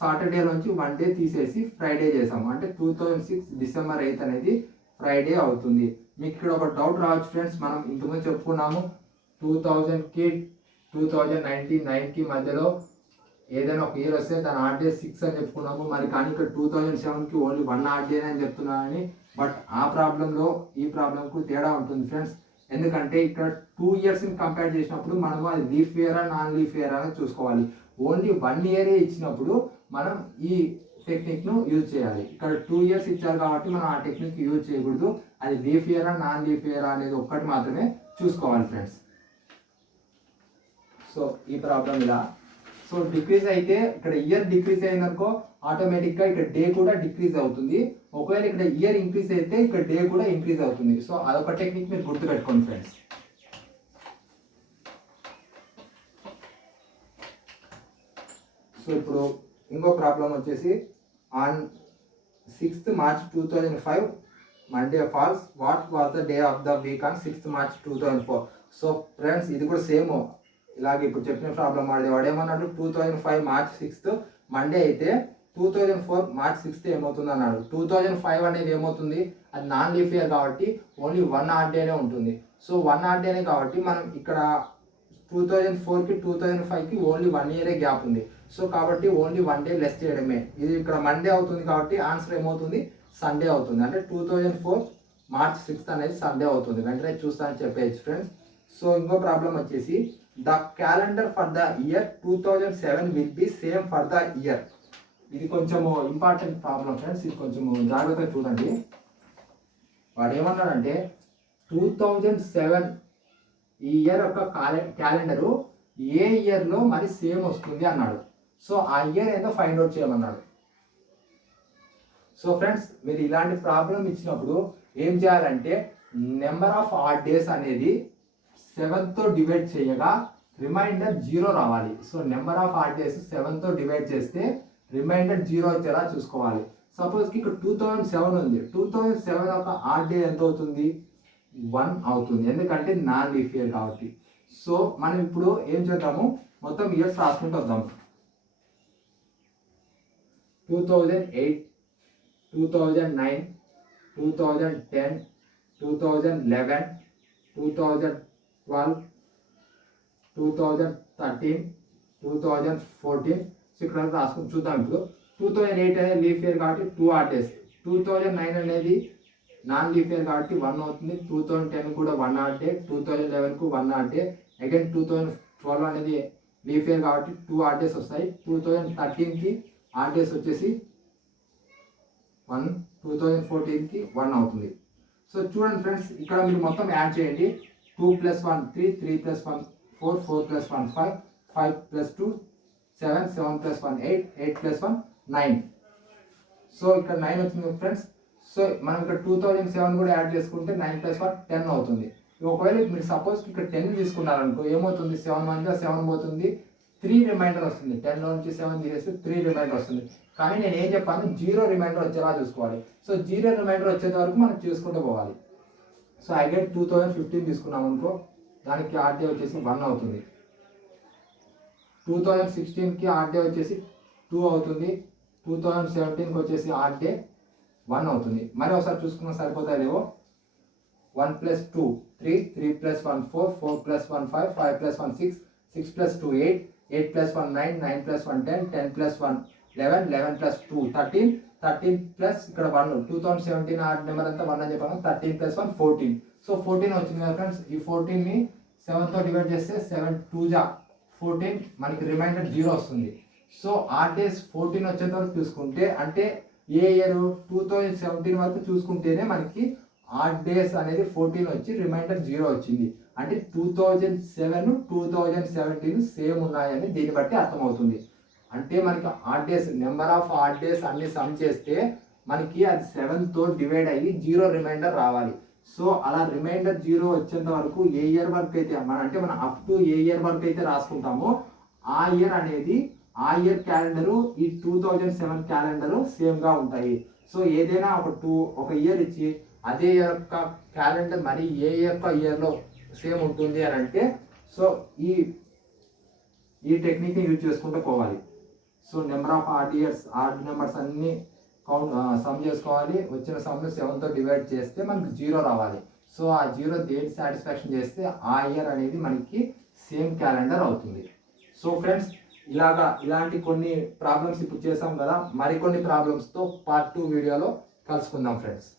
సాటర్డే నుంచి 1 డే తీసేసి ఫ్రైడే చేసాము. అంటే 2006 December 8th అనేది ఫ్రైడే అవుతుంది. మీకు ఇక్కడ ఒక డౌట్ రావచ్చు ఫ్రెండ్స్. మనం ఇంతకుముందు చెప్పుకున్నాము 2000కి 2099కి మధ్యలో ఏదైనా ఒక ఇయర్ వస్తే దాని ఆడ్ డే 6 అని చెప్పుకున్నాము. మరి కానీ ఇక్కడ 2007కి ఓన్లీ 1 ఆడ్ డే అని చెప్తున్నానని. బట్ ఆ ప్రాబ్లంలో ఈ ప్రాబ్లంకు తేడా ఉంటుంది ఫ్రెండ్స్. ఎందుకంటే ఇక్కడ 2 ఇయర్స్ని కంపేర్ చేసినప్పుడు మనము అది లీఫ్ ఇయరా నాన్ లీఫ్ ఇయర్ అని చూసుకోవాలి. ఓన్లీ 1 ఇయరే ఇచ్చినప్పుడు మనం ఈ టెక్నిక్ను యూజ్ చేయాలి. ఇక్కడ 2 ఇయర్స్ ఇచ్చారు కాబట్టి మనం ఆ టెక్నిక్ యూజ్ చేయకూడదు. అది లీఫ్ ఇయరా నాన్ లీఫ్ ఇయరా అనేది ఒక్కటి మాత్రమే చూసుకోవాలి ఫ్రెండ్స్. సో ఈ ప్రాబ్లం ఇలా. సో డిక్రీజ్ అయితే ఇక్కడ ఇయర్ డిక్రీజ్ అయిందనుకో ఆటోమేటిక్గా ఇక్కడ డే కూడా డిక్రీజ్ అవుతుంది. ఒకవేళ ఇక్కడ ఇయర్ ఇంక్రీజ్ అయితే ఇక్కడ డే కూడా ఇంక్రీజ్ అవుతుంది. సో అదొక టెక్నిక్ మీరు గుర్తుపెట్టుకోండి ఫ్రెండ్స్. సో ఇప్పుడు ఇంకో ప్రాబ్లం వచ్చేసి on 6th March 2005 Monday falls. What was the day of the week on 6th March 2004? So friends ఇది కూడా సేమ్ ఇలాగే ఇప్పుడు చెప్పిన ప్రాబ్లం వాడు ఏమన్నాడు? 2005 March 6th మండే అయితే 2004 March 6th ఏమవుతుంది అన్నాడు. 2005 అనేది ఏమవుతుంది? అది నాన్ లీఫ్ ఇయర్ కాబట్టి ఓన్లీ 1 ఆడ్ డేనే ఉంటుంది. సో 1 ఆడ్ డేనే కాబట్టి మనం ఇక్కడ 2004కి 2005కి ఓన్లీ 1 ఇయరే గ్యాప్ ఉంది. సో కాబట్టి ఓన్లీ 1 డే లెస్ చేయడమే. ఇది ఇక్కడ మండే అవుతుంది కాబట్టి ఆన్సర్ ఏమవుతుంది? సండే అవుతుంది. అంటే 2004 March 6th అనేది సండే అవుతుంది. వెంటనే చూస్తానని చెప్పేసి ఫ్రెండ్స్. సో ఇంకో ప్రాబ్లం వచ్చేసి the calendar for the year 2007 will be same for the year. ఇది కొంచెము ఇంపార్టెంట్ ప్రాబ్లం ఫ్రెండ్స్. ఇది కొంచెము జాగ్రత్తగా చూడండి. వాడు ఏమన్నాడంటే 2007 ఈ ఇయర్ యొక్క క్యాలెండరు ఏ ఇయర్లో మరి సేమ్ వస్తుంది అన్నాడు. సో ఆ ఇయర్ ఏదో ఫైండ్ అవుట్ చేయమన్నాడు. సో ఫ్రెండ్స్ మీరు ఇలాంటి ప్రాబ్లం ఇచ్చినప్పుడు ఏం చేయాలంటే నెంబర్ ఆఫ్ ఆడ్ డేస్ అనేది 7తో డివైడ్ చేయగా రిమైండర్ 0 రావాలి. So number of odd days 7తో డివైడ్ చేస్తే రిమైండర్ 0 వచ్చేలా చూసుకోవాలి. సపోజ్కి ఇక్కడ 2007 ఉంది. 2007 ఒక ఆడ్ డే ఎంత అవుతుంది? 1 అవుతుంది. ఎందుకంటే నాన్ లీఫ్ ఇయర్ కాబట్టి. సో మనం ఇప్పుడు ఏం చేద్దాము, మొత్తం ఇయర్స్ రాసుకుంటూ వద్దాము. 2008, 2009, 2010, 2011, 2012, 2013, 2014. సో ఇక్కడ రాసుకుని చూద్దాం. ఇప్పుడు 2008 అనేది లీఫ్ ఇయర్ కాబట్టి 2 ఆడ్ డేస్. 2009 అనేది నాన్ లీఫ్ ఇయర్ కాబట్టి 1 అవుతుంది. 2010 కూడా 1 ఆడ్ డే. 2011కు 1 ఆడ్ డే. అగైన్ 2012 అనేది లీఫ్ ఇయర్ కాబట్టి 2 ఆడ్ డేస్ వస్తాయి. 2013కి ఆడ్ డేస్ వచ్చేసి 1, 2014కి 1 అవుతుంది. సో చూడండి ఫ్రెండ్స్, ఇక్కడ మీరు మొత్తం యాడ్ చేయండి. 2 + 1 3, 3 + 1 4, 4 + 1 5, 5 + 2 7, 7 + 1 8, 8 + 1 9. సో ఇక్కడ 9 వచ్చింది ఫ్రెండ్స్. సో మనం ఇక్కడ 2007 కూడా యాడ్ చేసుకుంటే 9 + 1 10 అవుతుంది. ఒకవేళ మీరు సపోజ్ ఇక్కడ 10 తీసుకున్నారనుకో ఏమవుతుంది, 7 1 7 పోతుంది, 3 రిమైండర్ వస్తుంది. 10లో నుంచి 7 తీసేస్తే 3 రిమైండర్ వస్తుంది. కానీ నేను ఏం చెప్పాను, 0 రిమైండర్ వచ్చేలా చూసుకోవాలి. సో 0 రిమైండర్ వచ్చేంత వరకు మనం చూసుకుంటూ పోవాలి. సో అగైన్ 2015 తీసుకున్నాం అనుకో, దానికి ఆర్డే వచ్చేసి 1 అవుతుంది. 2016కి ఆర్డే వచ్చేసి 2 అవుతుంది. 2017కి వచ్చేసి ఆర్డే 1 అవుతుంది. మరి ఒకసారి చూసుకున్నా సరిపోతాయి లేవో. 1 + 2 3, 3 + 1 4, 4 + 1 5, 5 + 1 6, 6 + 2 8, 8 + 1 9, 9 + 1 10, 10 + 1 11, 11 + 2 13, 13 ప్లస్ ఇక్కడ 1. 2017 ఆడ్ నెంబర్ అంతా 1 అని చెప్పాను. 13 + 1 14. సో 14 వచ్చింది కదా ఫ్రెండ్స్. ఈ 14ని 7తో డివైడ్ చేస్తే 7 2 జా 14, మనకి రిమైండర్ 0 వస్తుంది. సో ఆడ్ డేస్ 14 వచ్చేంత వరకు చూసుకుంటే, అంటే ఏ ఇయర్ 2017 వరకు చూసుకుంటేనే మనకి ఆడ్ డేస్ అనేది 14 వచ్చి రిమైండర్ 0 వచ్చింది. అంటే 2007, 2017 సేమ్ ఉన్నాయని దీన్ని బట్టి అర్థమవుతుంది. అంటే మనకి odd days, number of odd days అన్ని సమ్ చేస్తే మనకి అది 7తో డివైడ్ అయ్యి 0 రిమైండర్ రావాలి. సో అలా రిమైండర్ 0 వచ్చేంత వరకు ఏ ఇయర్ వరకు అయితే మనం అప్ టు ఏ ఇయర్ వరకు అయితే రాసుకుంటామో ఆ ఇయర్ అనేది, ఆ ఇయర్ క్యాలెండరు ఈ 2007 క్యాలెండరు సేమ్గా ఉంటాయి. సో ఏదైనా ఒక ఇయర్ ఇచ్చి అదే ఇయర్ యొక్క క్యాలెండర్ మరి ఏ యొక్క ఇయర్లో సేమ్ ఉంటుంది అని అంటే, సో ఈ టెక్నిక్ని యూజ్ చేసుకుంటూ పోవాలి. So number of odd numbers అన్ని సమ్ చేసుకోవాలి. వచ్చిన సమ్ను 7తో డివైడ్ చేస్తే మనకి 0 రావాలి. సో ఆ 0 దేని సాటిస్ఫాక్షన్ చేస్తే ఆ ఇయర్ అనేది మనకి సేమ్ క్యాలెండర్ అవుతుంది. సో ఫ్రెండ్స్, ఇలాంటి కొన్ని ప్రాబ్లమ్స్ ఇప్పుడు చేసాం కదా, మరికొన్ని ప్రాబ్లమ్స్తో పార్ట్ 2 వీడియోలో కలుసుకుందాం ఫ్రెండ్స్.